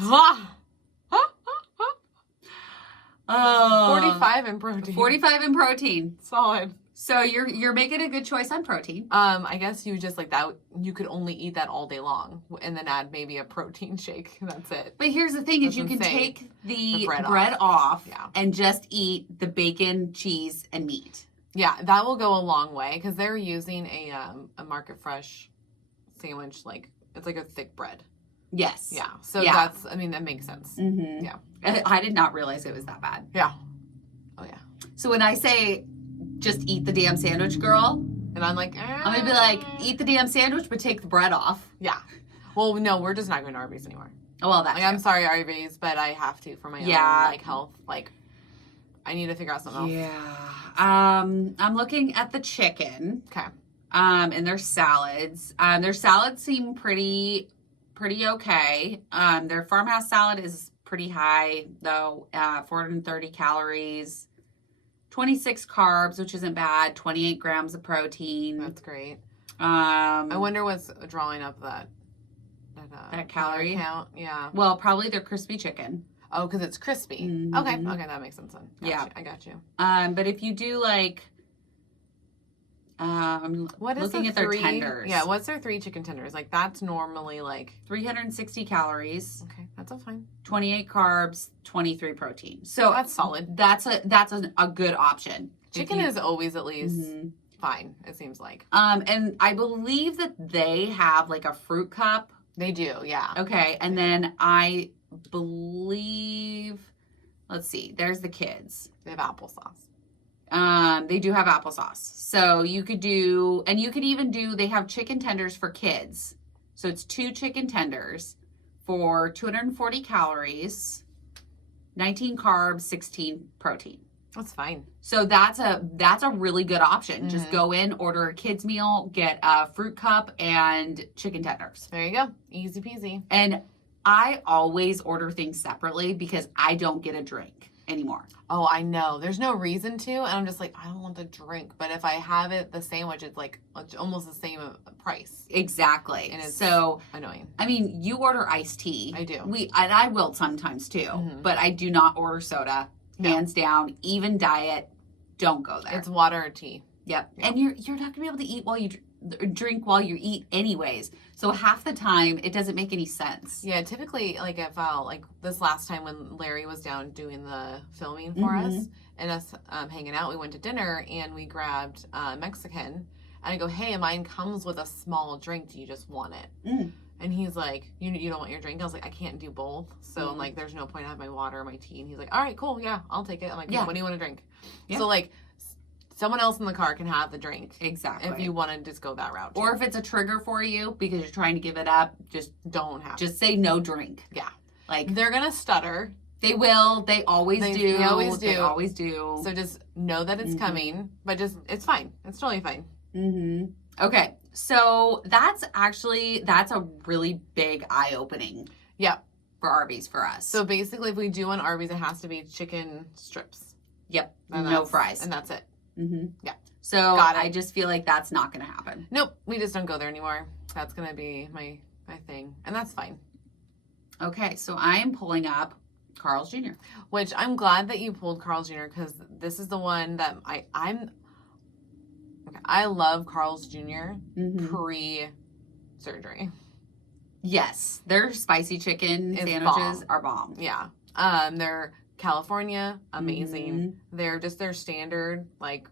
45 in protein. 45 in protein. Solid. So you're making a good choice on protein. I guess you just like that. You could only eat that all day long, and then add maybe a protein shake. That's it. But here's the thing: is you can take the bread off and just eat the bacon, cheese, and meat. Yeah, that will go a long way, because they're using a market fresh sandwich, like it's like a thick bread. Yes. Yeah. So that makes sense. Mm-hmm. Yeah. I did not realize it was that bad. Yeah. Oh yeah. So when I say just eat the damn sandwich, girl, and I'm like, I'm gonna be like, eat the damn sandwich, but take the bread off. Yeah. Well, no, we're just not going to Arby's anymore. Oh, well, that's I'm sorry, Arby's, but I have to for my own health. Like, I need to figure out something else. Yeah. I'm looking at the chicken. Okay. And their salads. Their salads seem pretty okay. Their farmhouse salad is pretty high though. 430 calories, 26 carbs, which isn't bad. 28 grams of protein. That's great. I wonder what's drawing up that calorie count. Yeah. Well, probably their crispy chicken. Oh, because it's crispy. Mm-hmm. Okay, that makes sense then. I got you. But if you do like, what is looking at their tenders. Yeah, what's their 3 chicken tenders? Like that's normally like 360 calories. Okay, that's all fine. 28 carbs, 23 protein. So that's solid. That's a good option. Chicken is always at least fine, it seems like. And I believe that they have like a fruit cup. They do, yeah. Okay, and then I believe, let's see, there's the kids. They have applesauce. They do have applesauce. So you could do, and you could even do, they have chicken tenders for kids. So it's 2 chicken tenders for 240 calories, 19 carbs, 16 protein. That's fine. So that's a really good option. Just go in, order a kid's meal, get a fruit cup and chicken tenders. There you go. Easy peasy. And I always order things separately because I don't get a drink anymore. Oh, I know. There's no reason to. And I'm just like, I don't want the drink. But if I have it, the sandwich, it's like almost the same price. Exactly. And it's so annoying. I mean, you order iced tea. I do. And I will sometimes too. But I do not order soda. Hands down. Even diet. Don't go there. It's water or tea. Yep. And you're not gonna be able to eat while you drink while you eat anyways. So half the time it doesn't make any sense. Yeah, typically like if I'll like this last time when Larry was down doing the filming for us and us hanging out, we went to dinner and we grabbed Mexican and I go, hey, mine comes with a small drink. Do you just want it? And he's like, you don't want your drink? I was like, I can't do both. So I'm like, there's no point. I have my water or my tea. And he's like, all right, cool. Yeah, I'll take it. I'm like, what do you want to drink? Yeah. So like someone else in the car can have the drink. Exactly. If you want to just go that route. Or if it's a trigger for you because you're trying to give it up, just don't have Just say no drink. Yeah. Like they're going to stutter. They will. They always do. They always do. They always do. So just know that it's coming, but just, it's fine. It's totally fine. Okay. So that's a really big eye-opening. Yep. For Arby's for us. So basically if we do an Arby's, it has to be chicken strips. Yep. No fries. And that's it. Yeah. So I just feel like that's not going to happen. Nope. We just don't go there anymore. That's going to be my thing. And that's fine. Okay. So I am pulling up Carl's Jr. Which I'm glad that you pulled Carl's Jr. because this is the one that I love Carl's Jr. Pre-surgery. Yes. Their spicy chicken sandwiches are bomb. Yeah. They're California, amazing. They're just their standard, like,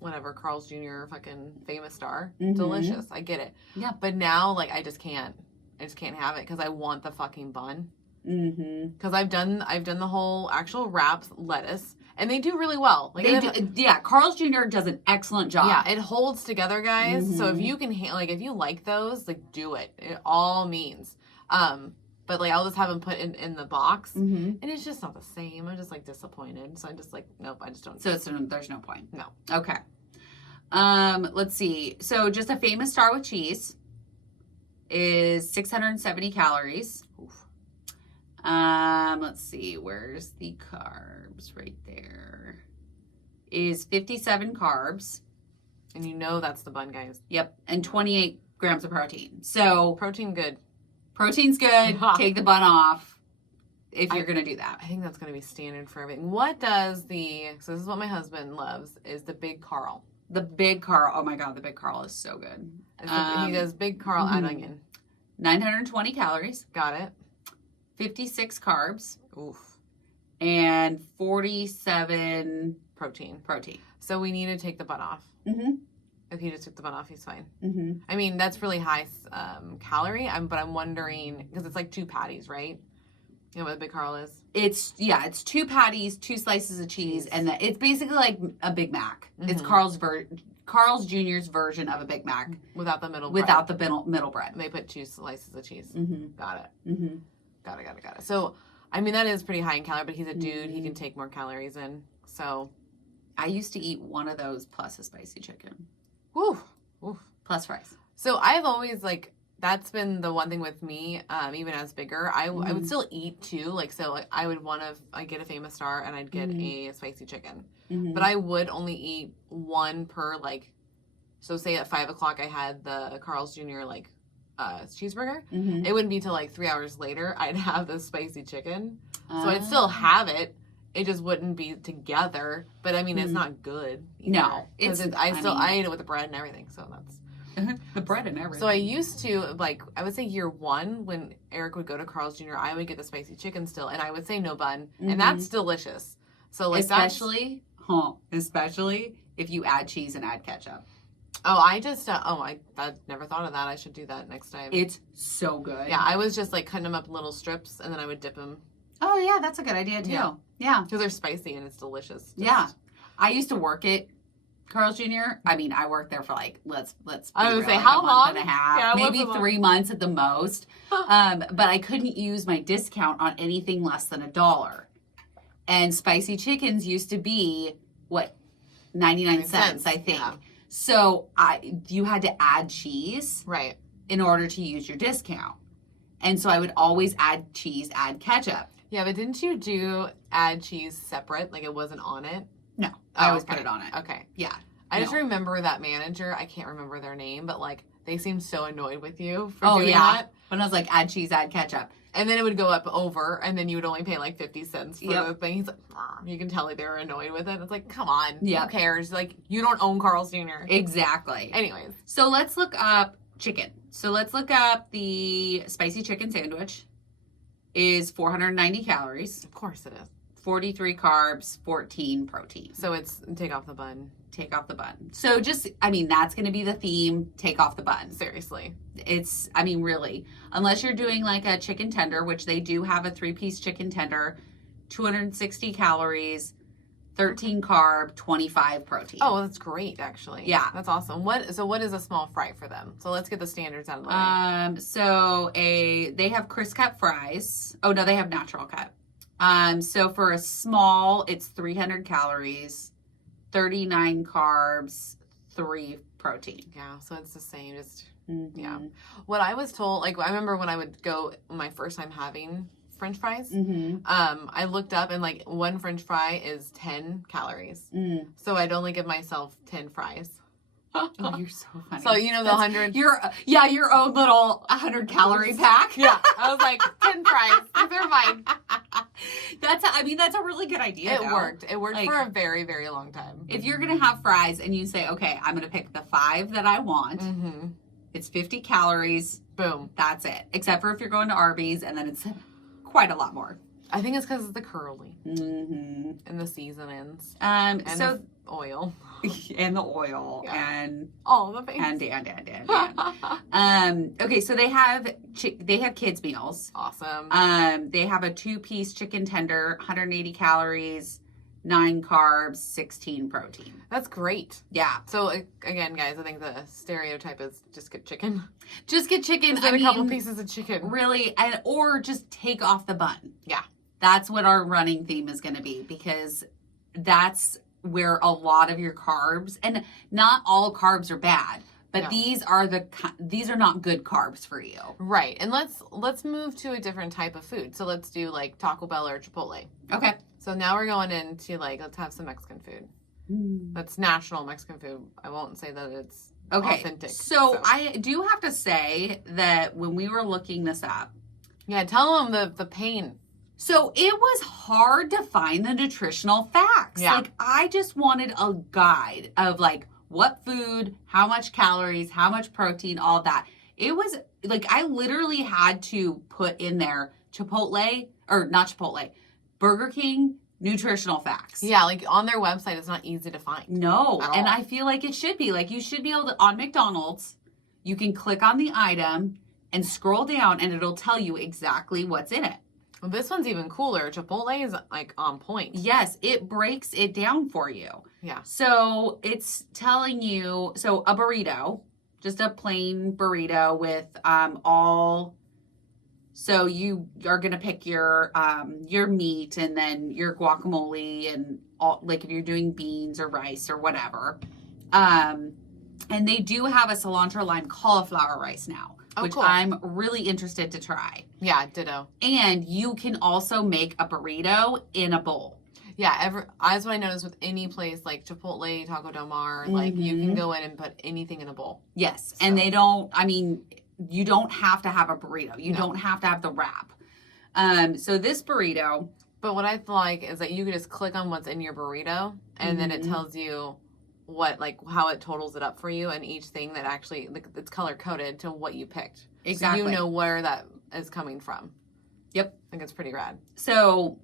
whatever, Carl's Jr. fucking famous star. Delicious. I get it. Yeah. But now, like, I just can't have it because I want the fucking bun. Because I've done the whole actual wrapped lettuce, and they do really well. Like they do, yeah, Carl's Jr. does an excellent job. Yeah, it holds together, guys. So if you can, if you like those, like, do it. It all means. But like I'll just have them put in the box, and it's just not the same. I'm just like disappointed. So I'm just like, nope, I just don't. So there's no point. No. Okay. Let's see. So just a famous star with cheese is 670 calories. Oof. Let's see. Where's the carbs? Right there. Is 57 carbs. And you know that's the bun, guys. Yep. And 28 grams of protein. So protein good. Protein's good. Take the bun off if you're going to do that. I think that's going to be standard for everything. What does so this is what my husband loves, is the Big Carl. The Big Carl. Oh my God, the Big Carl is so good. He does Big Carl add onion. 920 calories. Got it. 56 carbs. Oof. And 47 protein. So we need to take the bun off. If he just took the bun off, he's fine. I mean, that's really high calorie. But I'm wondering, because it's like 2 patties, right? You know what a Big Carl is? It's 2 patties, 2 slices of cheese, and it's basically like a Big Mac. It's Carl's Jr.'s version of a Big Mac without the middle bread. And they put 2 slices of cheese. Got it. Got it. So, I mean, that is pretty high in calorie, but he's a dude. He can take more calories in. So, I used to eat one of those plus a spicy chicken. Woo. Plus fries. So I've always, like, that's been the one thing with me, even as bigger. I would still eat too. Like, so like, I would I'd get a famous star and I'd get a spicy chicken. But I would only eat one per, like, so say at 5 o'clock I had the Carl's Jr. like cheeseburger. It wouldn't be till like 3 hours later I'd have the spicy chicken. So I'd still have it. It just wouldn't be together, but I mean, it's not good. Either. No, I ate it with the bread and everything, so that's the bread and everything. So I used to, like, I would say year 1 when Eric would go to Carl's Jr., I would get the spicy chicken still, and I would say no bun, and that's delicious. So like, especially if you add cheese and add ketchup. Oh, I never thought of that. I should do that next time. It's so good. Yeah, I was just like cutting them up in little strips, and then I would dip them. Oh yeah, that's a good idea too. Yeah. Because they're spicy and it's delicious. Yeah. I used to work at Carl's Jr. I mean, I worked there for like, let's I would real, say, like how a long? month and a half, Yeah, maybe 3 months at the most. But I couldn't use my discount on anything less than $1. And spicy chickens used to be, what, 99 cents, I think. Yeah. So you had to add cheese Right. in order to use your discount. And so I would always add cheese, add ketchup. Yeah, but didn't you add cheese separate? Like it wasn't on it? No, I always okay. put it on it. Okay. Yeah. I just remember that manager. I can't remember their name, but like they seemed so annoyed with you for doing that. When I was like, add cheese, add ketchup. And then it would go up over, and then you would only pay like 50 cents for the thing. He's like, you can tell like they were annoyed with it. It's like, come on, who cares? Like, you don't own Carl's Jr. Exactly. Anyways. So let's look up chicken. So let's look up the spicy chicken sandwich. Is 490 calories. Of course it is. 43 carbs, 14 protein. So it's take off the bun. Take off the bun. So just, I mean, that's going to be the theme. Take off the bun. Seriously. It's, I mean, really, unless you're doing like a chicken tender, which they do have a 3-piece chicken tender, 260 calories, 13 carb, 25 protein. Oh, that's great, actually. Yeah. That's awesome. What is a small fry for them? So let's get the standards out of the way. So they have crisp cut fries. Oh, no, they have natural cut. So for a small, it's 300 calories, 39 carbs, 3 protein. Yeah, so it's the same. Just yeah. What I was told, like I remember when I would go my first time having French fries. I looked up and like one French fry is 10 calories. So I'd only give myself 10 fries. Oh, you're so funny. So you know the 100. Your own little 100-calorie pack. Yeah, I was like 10 fries. They're fine. That's a really good idea. It worked. It worked for a very, very long time. If you're gonna have fries and you say, okay, I'm gonna pick the 5 that I want. It's 50 calories. Boom. That's it. Except for if you're going to Arby's, and then it's quite a lot more. I think it's because of the curly and the seasonings. And so the oil. And the oil and all the things. And. Okay, so they have kids meals. Awesome. They have a 2-piece chicken tender, 180 calories, 9 carbs, 16 protein. That's great. Yeah. So again, guys, I think the stereotype is just get chicken. Just get chicken. Just a couple pieces of chicken. Really, or just take off the bun. Yeah. That's what our running theme is going to be, because that's where a lot of your carbs, and not all carbs are bad, but these are not good carbs for you. Right. And let's move to a different type of food. So let's do like Taco Bell or Chipotle. Okay. So now we're going into like, let's have some Mexican food. That's national Mexican food. I won't say that it's authentic. So I do have to say that when we were looking this up. Yeah, tell them the pain. So it was hard to find the nutritional facts. Yeah. Like I just wanted a guide of like what food, how much calories, how much protein, all that. It was like I literally had to put in there Burger King nutritional facts. Yeah, like on their website, it's not easy to find. No, and I feel like it should be. Like you should be able to, on McDonald's, you can click on the item and scroll down and it'll tell you exactly what's in it. Well, this one's even cooler. Chipotle is like on point. Yes, it breaks it down for you. Yeah. So it's telling you, so a burrito, just a plain burrito with so you are going to pick your meat and then your guacamole and all, like if you're doing beans or rice or whatever. And they do have a cilantro lime cauliflower rice now, which cool. I'm really interested to try. Yeah, ditto. And you can also make a burrito in a bowl. Yeah, that's what I noticed with any place like Chipotle, Taco Del Mar, like you can go in and put anything in a bowl. Yes, so. And they don't, you don't have to have a burrito. You don't have to have the wrap. So this burrito. But what I like is that you can just click on what's in your burrito and then it tells you how it totals it up for you, and each thing that actually, it's color coded to what you picked. Exactly. So you know where that is coming from. Yep. I think it's pretty rad. So,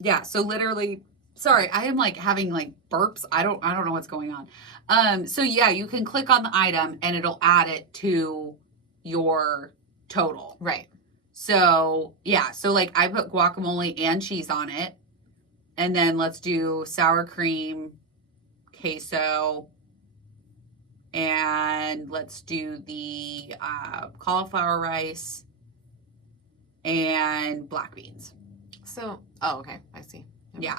yeah. So literally, sorry, I am like having like burps. I don't know what's going on. So yeah, you can click on the item and it'll add it to your total. Right. So yeah. So like I put guacamole and cheese on it, and then let's do sour cream, queso, and let's do the cauliflower rice and black beans. So, oh, okay. I see. Yep. Yeah.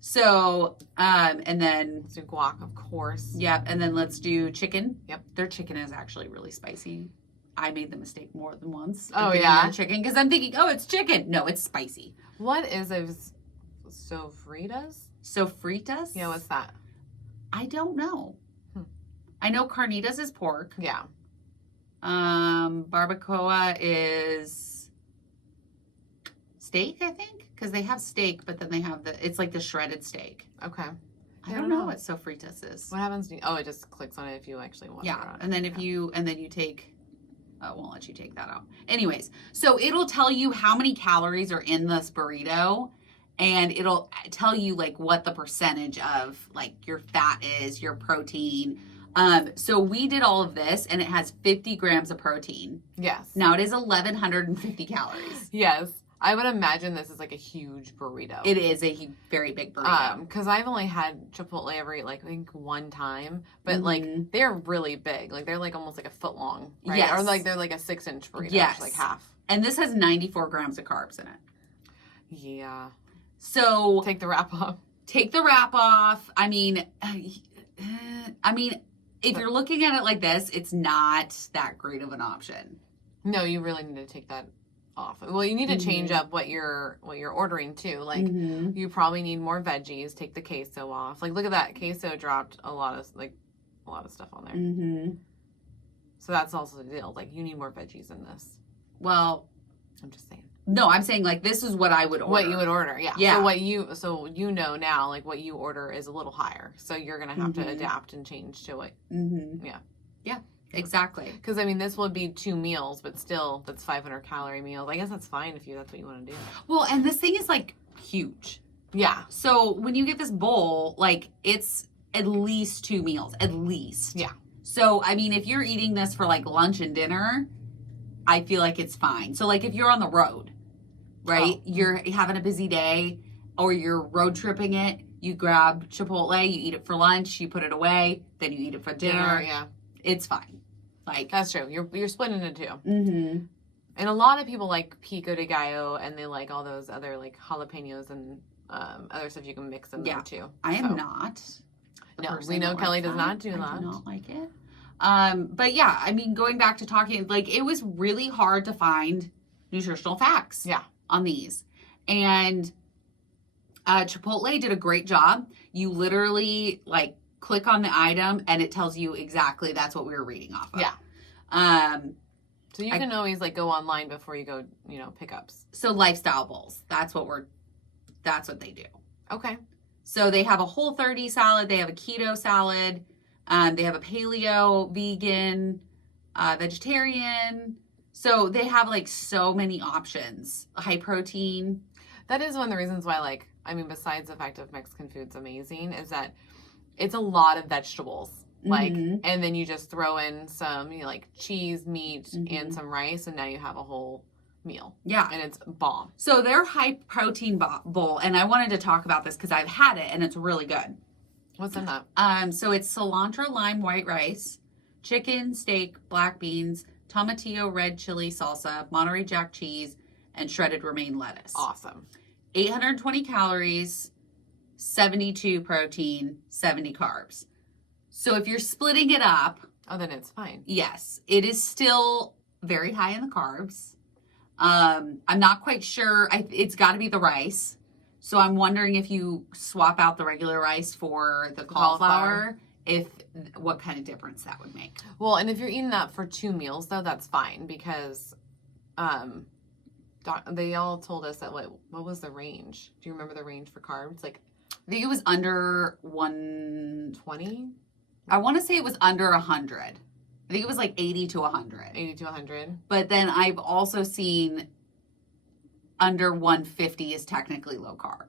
So, and then, Let's do guac, of course. yep. And then let's do chicken. Yep. Their chicken is actually really spicy. I made the mistake more than once. Oh, of getting yeah? their chicken because I'm thinking, oh, it's chicken. No, it's spicy. What is a sofritas? Sofritas? Yeah, what's that? I don't know. I know carnitas is pork. Yeah. Barbacoa is steak, I think, because they have steak, but then they have it's like the shredded steak. Okay. I don't know what sofritas is. What happens? Oh, it just clicks on it if you actually want. Yeah, and then you take. Oh, it won't let you take that out. Anyways, so it'll tell you how many calories are in this burrito, and it'll tell you like what the percentage of like your fat is, your protein. So we did all of this, and it has 50 grams of protein. Yes. Now it is 1,150 calories. Yes. I would imagine this is like a huge burrito. It is a very big burrito. Because I've only had Chipotle ever eat like I think one time, but like they're really big. Like they're like almost like a foot long, right? Yes. Or like they're like a 6-inch burrito, Yes. like half. And this has 94 grams of carbs in it. Yeah. So Take the wrap off. take the wrap off. I mean, if you're looking at it like this, it's not that great of an option. No, you really need to take that off. Well, you need to change up what you're ordering too. Like you probably need more veggies. Take the queso off. Like look at that, queso dropped a lot of stuff on there. So that's also the deal. Like you need more veggies in this. Well, I'm just saying. no, I'm saying like this is what I would order. What you would order, yeah. Yeah. So you know now, like what you order is a little higher. So you're gonna have to adapt and change to it. Yeah. Yeah. Exactly. Because I mean, this would be 2 meals, but still, that's 500 calorie meals. I guess that's fine if that's what you want to do. Well, and this thing is like huge. Yeah. So when you get this bowl, like it's at least 2 meals, at least. Yeah. So I mean, if you're eating this for like lunch and dinner, I feel like it's fine. So like if you're on the road, right? You're having a busy day, or you're road tripping it. You grab Chipotle, you eat it for lunch, you put it away, then you eat it for dinner. Yeah. It's fine. Like That's true. You're splitting it too. Mm-hmm. And a lot of people like pico de gallo, and they like all those other like jalapenos and other stuff you can mix in there too. I am not. No, we know Kelly does not do that. I do not like it. But yeah, I mean, going back to talking, like it was really hard to find nutritional facts. Yeah. On these, and Chipotle did a great job. You literally like click on the item and it tells you exactly that's what we were reading off of. Yeah. So you can always like go online before you go, pickups. So lifestyle bowls. That's what they do. Okay. So they have a Whole30 salad. They have a keto salad. They have a paleo, vegan, vegetarian. So they have like so many options. High protein. That is one of the reasons why, besides the fact of Mexican food's amazing, is that it's a lot of vegetables. And then you just throw in some, cheese, meat, and some rice, and now you have a whole meal. Yeah. And it's bomb. So their high protein bowl, and I wanted to talk about this because I've had it and it's really good. What's in that? So it's cilantro, lime, white rice, chicken, steak, black beans, tomatillo, red chili salsa, Monterey Jack cheese, and shredded romaine lettuce. Awesome. 820 calories, 72 protein, 70 carbs. So if you're splitting it up, then it's fine. Yes, it is still very high in the carbs. I'm not quite sure. It's got to be the rice. So I'm wondering if you swap out the regular rice for the cauliflower, what kind of difference that would make. Well, and if you're eating that for 2 meals, though, that's fine because they all told us that what was the range? Do you remember the range for carbs? Like, I think it was under 120. 20? I want to say it was under 100. I think it was like 80 to 100. 80 to 100. But then I've also seen under 150 is technically low carb.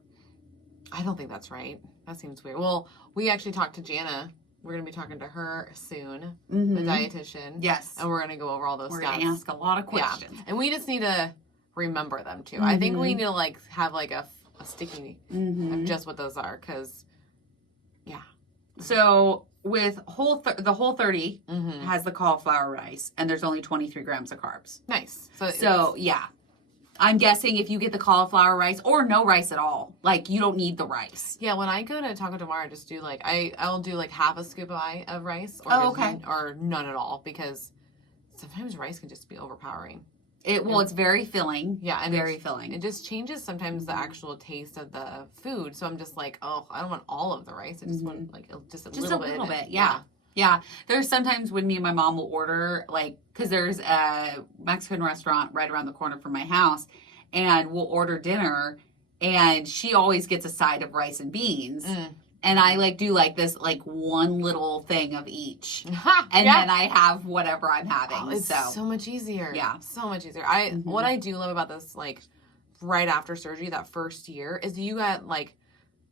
I don't think that's right. That seems weird. Well, we actually talked to Jana. We're going to be talking to her soon, the dietitian. Yes. And we're going to go over all those We're stuff. going to ask a lot of questions. Yeah. And we just need to remember them, too. I think we need to, have, a sticky of just what those are, because, yeah. So, with the Whole30 has the cauliflower rice, and there's only 23 grams of carbs. Nice. So yeah. I'm guessing if you get the cauliflower rice or no rice at all, like you don't need the rice. Yeah, when I go to Taco Tomorrow, I just do like I'll do like half a scoop of rice or or none at all, because sometimes rice can just be overpowering. It's very filling. Yeah, and very filling. It just changes sometimes the actual taste of the food. So I'm just like, oh, I don't want all of the rice. I just want like just a little bit. Yeah. Yeah. There's sometimes when me and my mom will order, like, because there's a Mexican restaurant right around the corner from my house, and we'll order dinner, and she always gets a side of rice and beans. And I like do like this like one little thing of each, and then I have whatever I'm having. Oh, it's so much easier. Yeah, so much easier. What I do love about this, like right after surgery, that first year, is you got like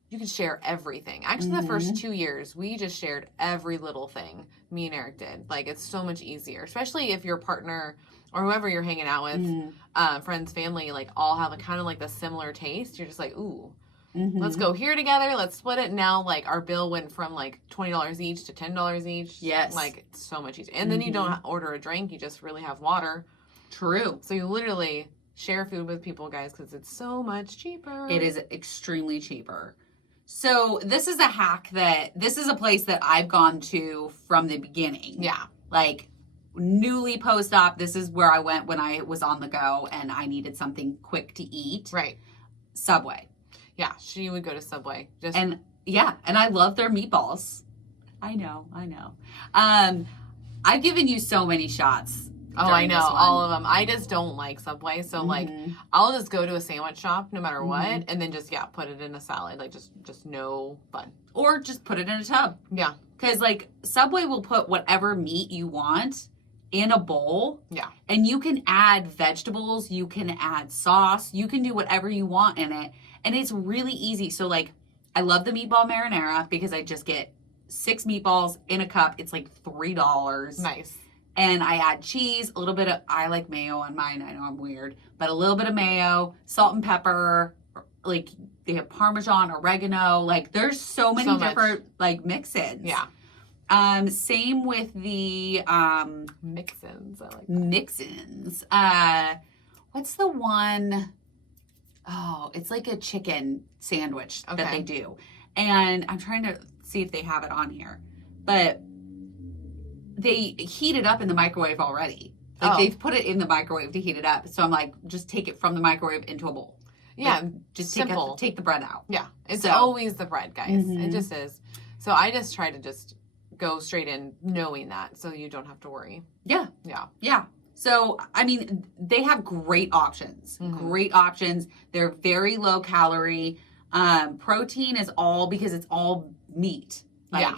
you can share everything. Actually, the first 2 years we just shared every little thing. Me and Eric did. Like it's so much easier, especially if your partner or whoever you're hanging out with, friends, family, like all have a kind of like the similar taste. You're just like, ooh. Let's go here together. Let's split it. Now, like, our bill went from, like, $20 each to $10 each. Yes. Like, it's so much easier. And then you don't order a drink. You just really have water. True. So you literally share food with people, guys, because it's so much cheaper. It is extremely cheaper. So this is this is a place that I've gone to from the beginning. Yeah. Like, newly post-op, this is where I went when I was on the go and I needed something quick to eat. Right. Subway. Yeah, she would go to Subway. And I love their meatballs. I know. I've given you so many shots. Oh, I know, all of them. I just don't like Subway, so like I'll just go to a sandwich shop no matter what, and then just put it in a salad, like just no fun. Or just put it in a tub. Yeah, because like Subway will put whatever meat you want in a bowl. Yeah, and you can add vegetables, you can add sauce, you can do whatever you want in it. And it's really easy. So, like, I love the meatball marinara because I just get 6 meatballs in a cup. It's like $3. Nice. And I add cheese, a little bit of, I like mayo on mine. I know I'm weird. But a little bit of mayo, salt and pepper. Like, they have Parmesan, oregano. Like, there's so many different, like, mix-ins. Yeah. Same with the mix-ins. I like that. Mix-ins. What's the one... Oh, it's like a chicken sandwich that they do. And I'm trying to see if they have it on here. But they heat it up in the microwave already. Like they've put it in the microwave to heat it up. So I'm like, just take it from the microwave into a bowl. Yeah, like, just simple. Take the bread out. Yeah, it's always the bread, guys. It just is. So I just try to just go straight in knowing that, so you don't have to worry. Yeah. So, I mean, they have great options. Great options. They're very low calorie. Protein is all because it's all meat. Like,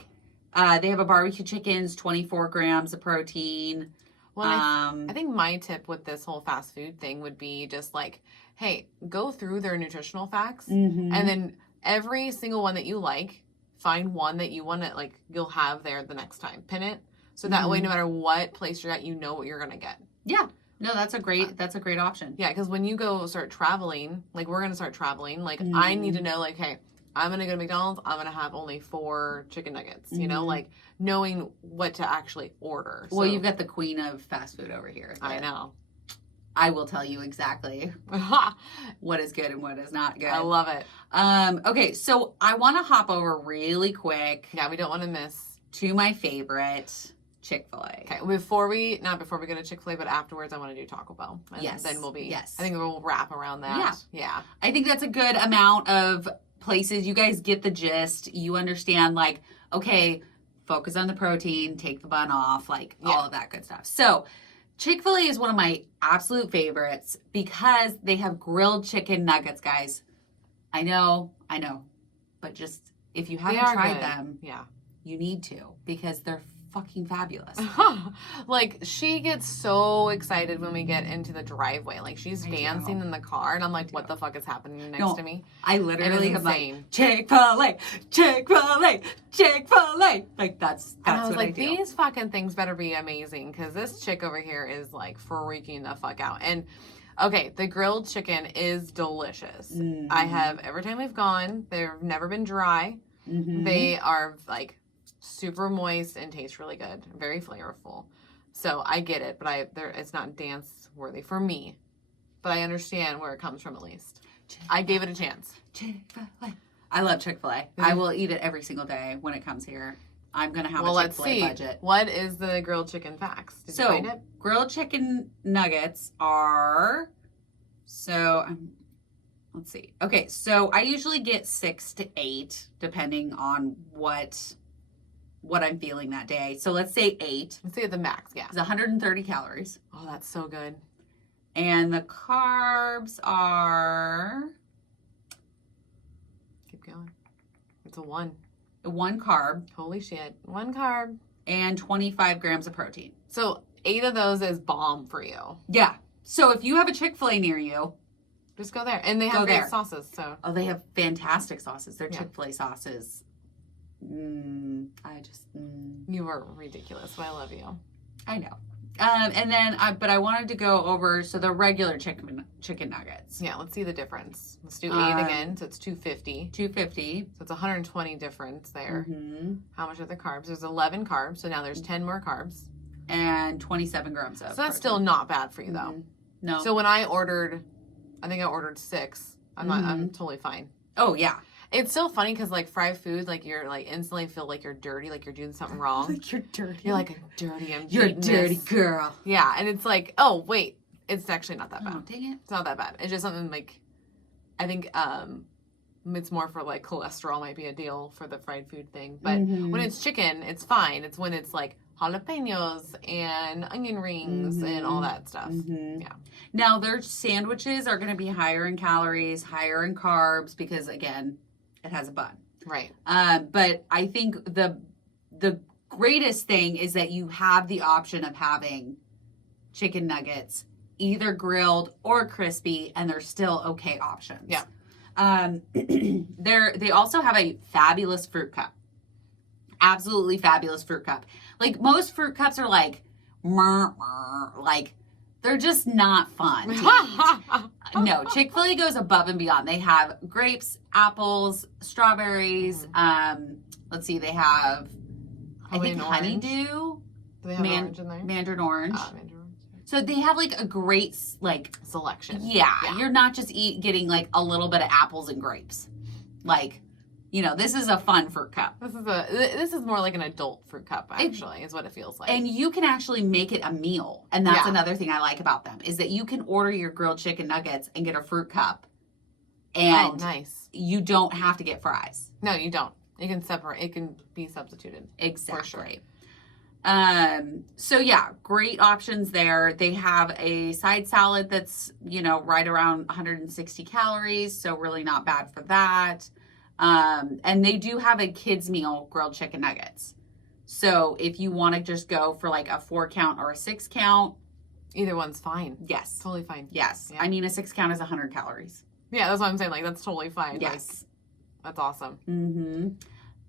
they have a barbecue chicken's 24 grams of protein. Well, I think my tip with this whole fast food thing would be just like, hey, go through their nutritional facts, and then every single one that you like, find one that you want to, like, you'll have there the next time. Pin it. So that way, no matter what place you're at, you know what you're going to get. Yeah. No, that's a great option. Yeah, because when you go start traveling, like we're going to start traveling, like I need to know, like, hey, I'm going to go to McDonald's, I'm going to have only 4 chicken nuggets, you know, like knowing what to actually order. Well, you've got the queen of fast food over here. I know. I will tell you exactly what is good and what is not good. I love it. Okay, so I want to hop over really quick. Yeah, we don't want to miss. To my favorite, Chick-fil-A. Okay, before we go to Chick-fil-A, but afterwards I want to do Taco Bell. And then we'll be, I think we'll wrap around that. Yeah. I think that's a good amount of places. You guys get the gist. You understand, like, okay, focus on the protein, take the bun off, like all of that good stuff. So Chick-fil-A is one of my absolute favorites because they have grilled chicken nuggets, guys. I know, but just if you haven't tried them, you need to, because they're fucking fabulous. Like, she gets so excited when we get into the driveway. Like, she's dancing in the car, and I'm like, what the fuck is happening next to me? I literally am like, Chick-fil-A, Chick-fil-A, Chick-fil-A. Like, that's and I was what like, I do. These fucking things better be amazing, because this chick over here is, like, freaking the fuck out. And, okay, the grilled chicken is delicious. I have, every time we've gone, they've never been dry. They are, like, super moist and taste really good, very flavorful. So I get it, but it's not dance worthy for me. but I understand where it comes from at least. I gave it a chance. Chick-fil-A. I love Chick-fil-A. I will eat it every single day when it comes here. I'm going to have a Chick-fil-A budget. What is the grilled chicken facts? Did you find it? Grilled chicken nuggets are, let's see. Okay, so I usually get 6 to 8, depending on what I'm feeling that day. So let's say 8. Let's say the max, yeah. It's 130 calories. Oh, that's so good. And the carbs are... Keep going. It's a 1. 1 carb. Holy shit. 1 carb. And 25 grams of protein. So 8 of those is bomb for you. Yeah. So if you have a Chick-fil-A near you, just go there. And they have great sauces. So. Oh, they have fantastic sauces. Their Chick-fil-A sauces. You are ridiculous, but I love you. I know. And then, but I wanted to go over, so the regular chicken nuggets. Yeah, let's see the difference. Let's do 8 again, so it's 250. 250. So it's 120 difference there. Mm-hmm. How much are the carbs? There's 11 carbs, so now there's 10 more carbs. And 27 grams of So that's protein. still not bad for you, though. Mm-hmm. No. So when I ordered, I think I ordered 6. I'm totally fine. Oh, yeah. It's so funny because, like, fried food, like, you're, like, instantly feel like you're dirty, like you're doing something wrong. Like you're dirty. You're like, you're a dirty girl. Yeah, and it's like, oh, wait, it's actually not that bad. Oh, dang it. It's not that bad. It's just something, like, I think it's more for, like, cholesterol might be a deal for the fried food thing. But when it's chicken, it's fine. It's when it's, like, jalapenos and onion rings and all that stuff. Yeah. Now, their sandwiches are going to be higher in calories, higher in carbs, because, again, it has a bun. Right. But I think the greatest thing is that you have the option of having chicken nuggets, either grilled or crispy, and they're still okay options. Yeah. They also have a fabulous fruit cup. Absolutely fabulous fruit cup. Like, most fruit cups are like, like, they're just not fun to eat. No, Chick-fil-A goes above and beyond. They have grapes, apples, strawberries. Let's see, they have, I think, honeydew. Do they have orange in there? Mandarin orange. Mandarin orange. So they have, like, a great, like, selection. Yeah, you're not just getting, like, a little bit of apples and grapes. Like, you know, this is a fun fruit cup. This is more like an adult fruit cup, actually, is what it feels like. And you can actually make it a meal. And that's another thing I like about them, is that you can order your grilled chicken nuggets and get a fruit cup. And nice. You don't have to get fries. No, you don't. You can separate. It can be substituted. Exactly. For sure. So yeah, great options there. They have a side salad that's, you know, right around 160 calories. So really not bad for that. And they do have a kids meal grilled chicken nuggets. So if you want to just go for like a 4 count or a 6 count. Either one's fine. Yes. Totally fine. Yes. Yeah. I mean, a 6 count is 100 calories. Yeah, that's what I'm saying. Like, that's totally fine. Yes. Like, that's awesome.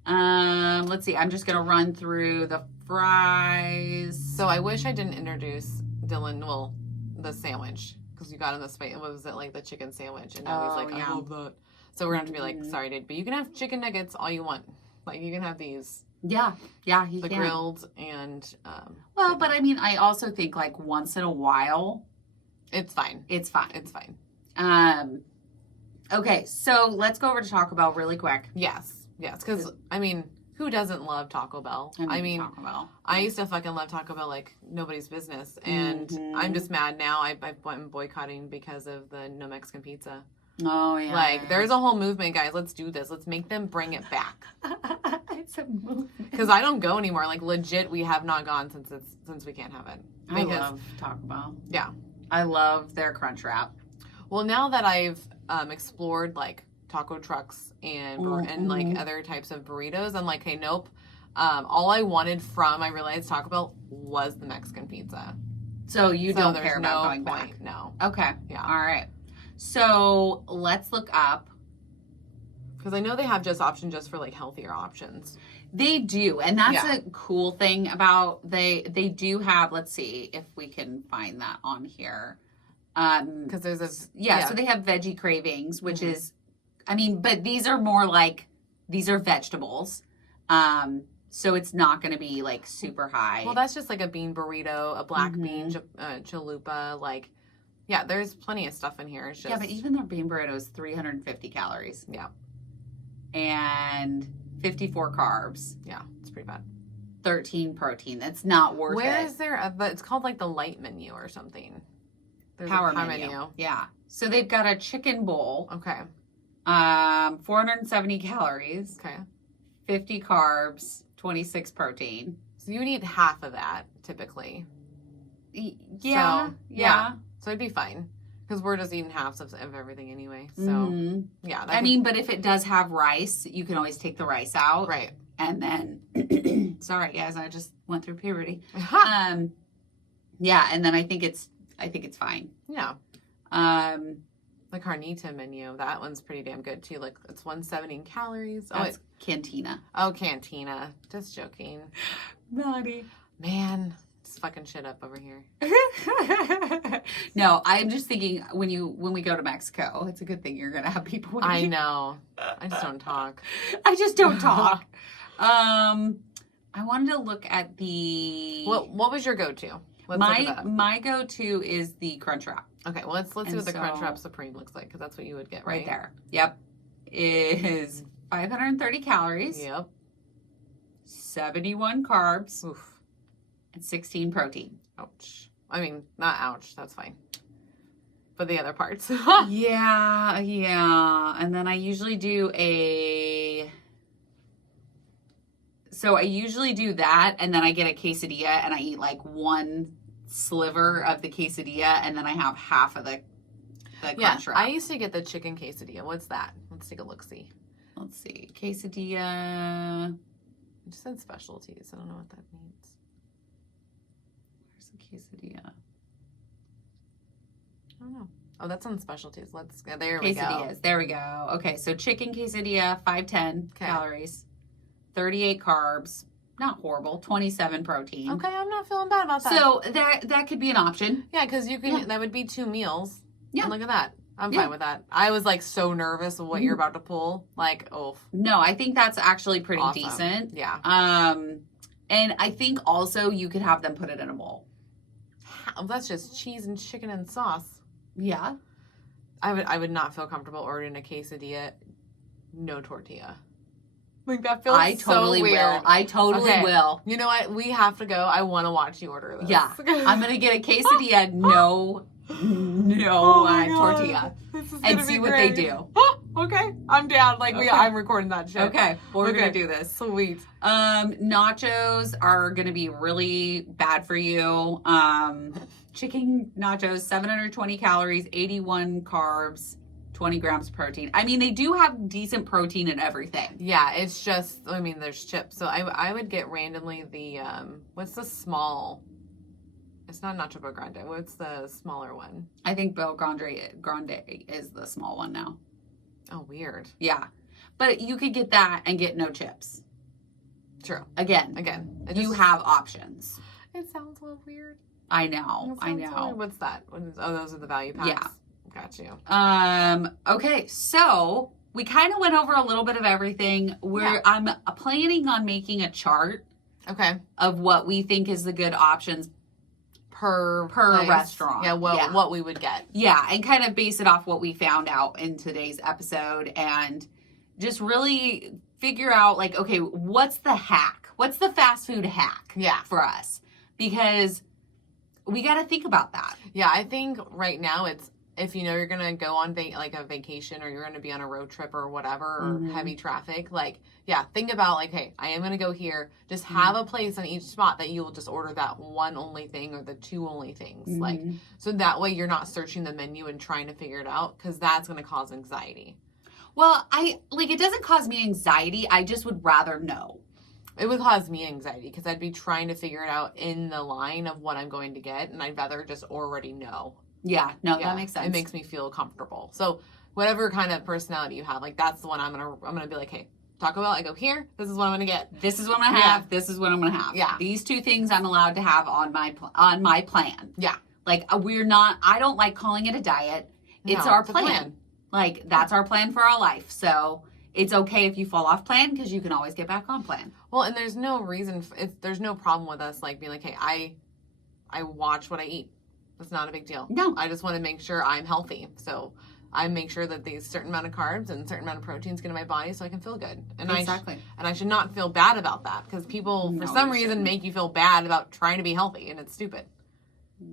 Let's see. I'm just going to run through the fries. So I wish I didn't introduce Dylan, the sandwich. Because you got him the spice. What was it, like the chicken sandwich? And now he's like, I love that. So we're going to have to be like, sorry, dude, but you can have chicken nuggets all you want. Like, you can have these. Yeah, he the can. Grilled and... well, but I mean, I also think, like, once in a while... It's fine. It's fine. It's fine. Okay, so let's go over to Taco Bell really quick. Yes, because, I mean, who doesn't love Taco Bell? I mean Taco Bell. I used to fucking love Taco Bell like nobody's business, and I'm just mad now. I've been boycotting because of the no Mexican pizza. Oh, yeah. Like, there's a whole movement, guys. Let's do this. Let's make them bring it back. It's a movement. Because I don't go anymore. Like, legit, we have not gone since we can't have it. I love Taco Bell. Yeah. I love their crunch wrap. Well, now that I've explored, like, taco trucks and like, other types of burritos, I'm like, hey, nope. All I wanted I realized Taco Bell was the Mexican pizza. So you don't care about going back? No. Okay. Yeah. All right. So let's look up. Because I know they have options just for like healthier options. They do. And that's a cool thing about they do have, let's see if we can find that on here. Because there's so they have veggie cravings, which is, I mean, but these are more like, these are vegetables. So it's not going to be like super high. Well, that's just like a bean burrito, a black bean chalupa, like Yeah, there's plenty of stuff in here. It's just, Yeah, but even their bean burrito is 350 calories. Yeah. And 54 carbs. Yeah, it's pretty bad. 13 protein. That's not worth it. Where is there but it's called like the light menu or something. There's Power a menu. Yeah. So they've got a chicken bowl. Okay. 470 calories. Okay. 50 carbs, 26 protein. So you would eat half of that typically. Yeah. So, yeah. So it'd be fine. Because we're just eating halves of everything anyway. So, Mhm. yeah. I mean, but if it does have rice, you can always take the rice out. Right. And then, sorry guys, I just went through puberty. Ha! Yeah, and then I think it's fine. Yeah. The carnita menu, that one's pretty damn good too. Like it's 170 calories. That's Cantina. Oh, Cantina. Just joking. Melody. Man, it's fucking shit up over here. No, I'm just thinking when we go to Mexico, it's a good thing you're gonna have people with I you. know. I just don't talk. I just don't talk. I wanted to look at the What was your go-to? Let's look at that. my go-to is the Crunch Wrap. Okay, well let's see And what the Crunch so- Wrap Supreme looks like because that's what you would get, Right right? there. Yep. Is 530 calories, Yep. 71 carbs, Oof. and 16 protein. Ouch. I mean, not ouch. That's fine. But the other parts. Yeah. And then I usually do I usually do that, and then I get a quesadilla, and I eat like one sliver of the quesadilla, and then I have half of the Yeah, Crunch Wrap. I used to get the chicken quesadilla. What's that? Let's take a look-see. Let's see. Quesadilla. It just said specialties. I don't know what that means. Where's the quesadilla? I don't know. Oh, that's on specialties. There we go. Quesadillas. There we go. Okay, so chicken quesadilla, 510 Okay. calories, 38 carbs. Not horrible. 27 protein. Okay, I'm not feeling bad about that. So that could be an option. yeah, because you can. Yeah. That would be 2 meals. Yeah. And look at that. I'm Yeah. fine with that. I was like so nervous of what you're about to pull. Like, oh, No, I think that's actually pretty awesome. decent. Yeah. And I think also you could have them put it in a bowl. That's just cheese and chicken and sauce. Yeah. I would not feel comfortable ordering a quesadilla, no tortilla. Like that feels I totally so weird. will. I totally Okay. will. You know what? We have to go. I want to watch you order this. Yeah. I'm gonna get a quesadilla, no Oh my God. tortilla, This is and gonna see be what great. they do. Okay, I'm down. Like Okay. I'm recording that shit. Okay, we're Okay. gonna do this. Sweet. Nachos are gonna be really bad for you. Chicken nachos, 720 calories, 81 carbs, 20 grams of protein. I mean, they do have decent protein in everything. Yeah, it's just. I mean, there's chips. So I would get randomly the what's the small? It's not Nacho Bel Grande. What's the smaller one? I think Bel Grande is the small one now. Oh, weird. Yeah, but you could get that and get no chips. True. Again, It you just- have options. It sounds a little weird. I know. It I sounds weird. know. What's that? Those are the value packs. Yeah. Got you. Okay, so we kind of went over a little bit of everything. Yeah. I'm planning on making a chart Okay. of what we think is the good options. Per Per place. restaurant. Yeah. What we would get. Yeah, and kind of base it off what we found out in today's episode and just really figure out like, okay, what's the hack? What's the fast food hack Yeah. for us? Because we got to think about that. Yeah. I think right now it's if you know you're gonna go on like a vacation or you're gonna be on a road trip or whatever or Mhm. heavy traffic, like yeah, think about like, hey, I am gonna go here. Just have a place on each spot that you'll just order that one only thing or the two only things. Like Mhm. so that way you're not searching the menu and trying to figure it out because that's gonna cause anxiety. Well, it doesn't cause me anxiety. I just would rather know. It would cause me anxiety because I'd be trying to figure it out in the line of what I'm going to get, and I'd rather just already know. Yeah, no, Yeah, that makes sense. It makes me feel comfortable. So whatever kind of personality you have, like that's the one I'm gonna be like, hey, Taco Bell, I go here. This is what I'm gonna get. This is what I'm gonna have. This is what I'm gonna have. Yeah. These two things I'm allowed to have on my plan. Yeah. Like we're not. I don't like calling it a diet. It's No, our it's a plan. Like that's our plan for our life. So it's okay if you fall off plan because you can always get back on plan. Well, and there's no reason. There's no problem with us like being like, hey, I watch what I eat. It's not a big deal. No. I just want to make sure I'm healthy. So I make sure that these certain amount of carbs and certain amount of proteins get in my body so I can feel good. And Exactly. I should not feel bad about that because people, for some reason, make you feel bad about trying to be healthy, and it's stupid.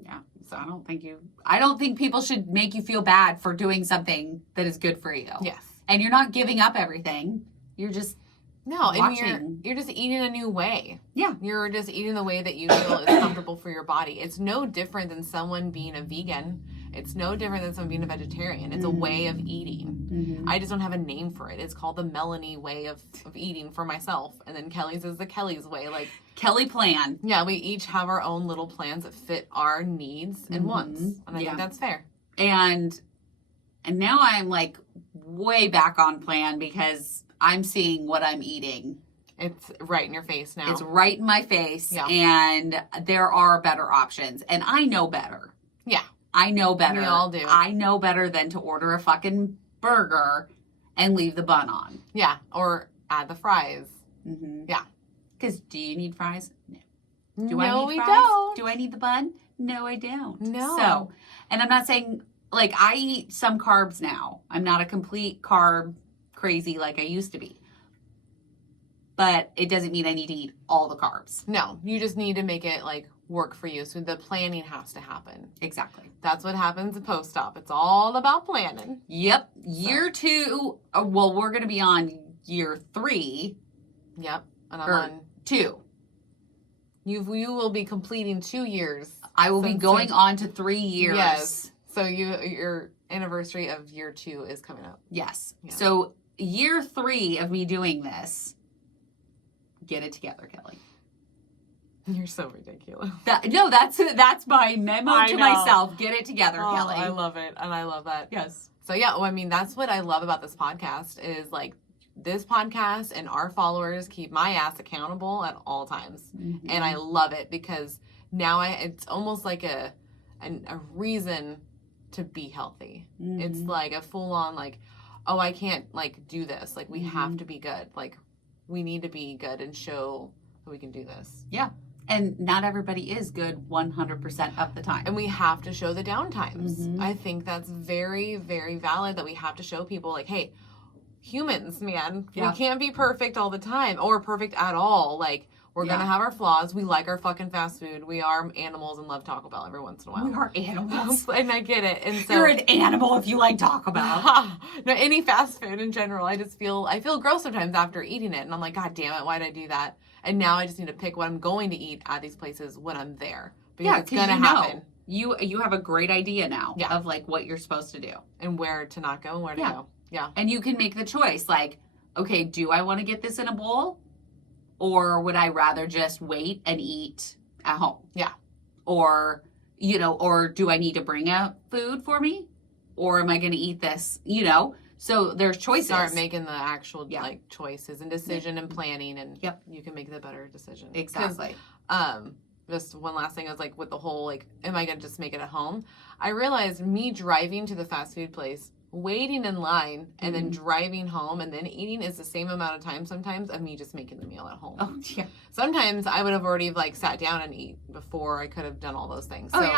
Yeah. So I don't think people should make you feel bad for doing something that is good for you. Yes. And you're not giving up everything. You're just and you're just eating a new way. Yeah. You're just eating the way that you feel is comfortable for your body. It's no different than someone being a vegan. It's no different than someone being a vegetarian. It's a way of eating. Mm-hmm. I just don't have a name for it. It's called the Melanie way of eating for myself. And then Kelly's is the Kelly's way. Like Kelly plan. Yeah, we each have our own little plans that fit our needs and wants. And I think that's fair. And now I'm like way back on plan because I'm seeing what I'm eating. It's right in your face now. It's right in my face. Yeah. And there are better options. And I know better. Yeah. I know better. We all do. I know better than to order a fucking burger and leave the bun on. Yeah. Or add the fries. Mm-hmm. Yeah. Because do you need fries? No. Do I need we fries? don't. Do I need the bun? No, I don't. No. So, and I'm not saying, like, I eat some carbs now. I'm not a complete carb crazy like I used to be. But it doesn't mean I need to eat all the carbs. No. You just need to make it, like, work for you. So the planning has to happen. Exactly. That's what happens at post-op. It's all about planning. Yep. Year 2, well, we're going to be on year 3. Yep. And I'm Or on 2. You will be completing 2 years. I will be going on to 3 years. Yes. So your anniversary of year 2 is coming up. Yes. Yeah. So year 3 of me doing this, get it together, Kelly. You're so ridiculous. That's my memo to myself. Get it together, Kelly. I love it. And I love that. Yes. So yeah, well, I mean, that's what I love about this podcast is like this podcast and our followers keep my ass accountable at all times. Mm-hmm. And I love it because now it's almost like a reason to be healthy. Mm-hmm. It's like a full on like, oh, I can't like do this. Like we have to be good. Like we need to be good and show that we can do this. Yeah. And not everybody is good 100% of the time. And we have to show the downtimes. Mm-hmm. I think that's very, very valid that we have to show people like, hey, humans, man, we can't be perfect all the time or perfect at all. Like, we're going to have our flaws. We like our fucking fast food. We are animals and love Taco Bell every once in a while. We are animals. And I get it. And so you're an animal if you like Taco Bell. No, any fast food in general. I feel gross sometimes after eating it. And I'm like, God damn it, why did I do that? And now I just need to pick what I'm going to eat at these places when I'm there. Because it's going to happen. You have a great idea now Yeah. of like what you're supposed to do. And where to not go and where to go. Yeah. And you can make the choice like, okay, do I want to get this in a bowl? Or would I rather just wait and eat at home? Yeah. Or, or do I need to bring out food for me? Or am I going to eat this, So there's choices. Start making the actual like choices and decision and planning and you can make the better decision. Exactly. Just one last thing is like with the whole like, am I going to just make it at home? I realized me driving to the fast food place, waiting in line and then driving home and then eating is the same amount of time sometimes of me just making the meal at home. Oh, yeah. Sometimes I would have already like sat down and eat before I could have done all those things. So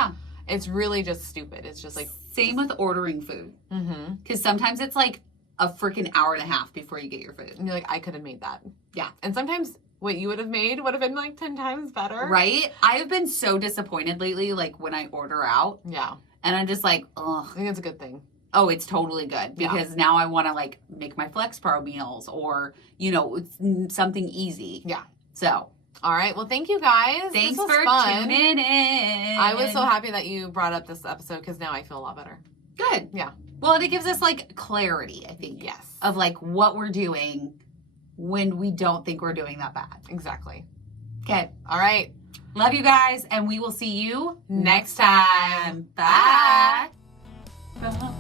it's really just stupid. It's just like. Same with ordering food. Mm-hmm. Because sometimes it's like a freaking hour and a half before you get your food. And you're like, I could have made that. Yeah. And sometimes what you would have made would have been like 10 times better. Right? I have been so disappointed lately, like when I order out. Yeah. And I'm just like, ugh. I think it's a good thing. Oh, it's totally good because now I want to like make my Flex Pro meals or, something easy. Yeah. So. All right. Well, thank you guys. Thanks for tuning in. I was so happy that you brought up this episode because now I feel a lot better. Good. Yeah. Well, and it gives us like clarity, I think. Yes. Of like what we're doing when we don't think we're doing that bad. Exactly. Okay. All right. Love you guys, and we will see you next time. Bye. Bye.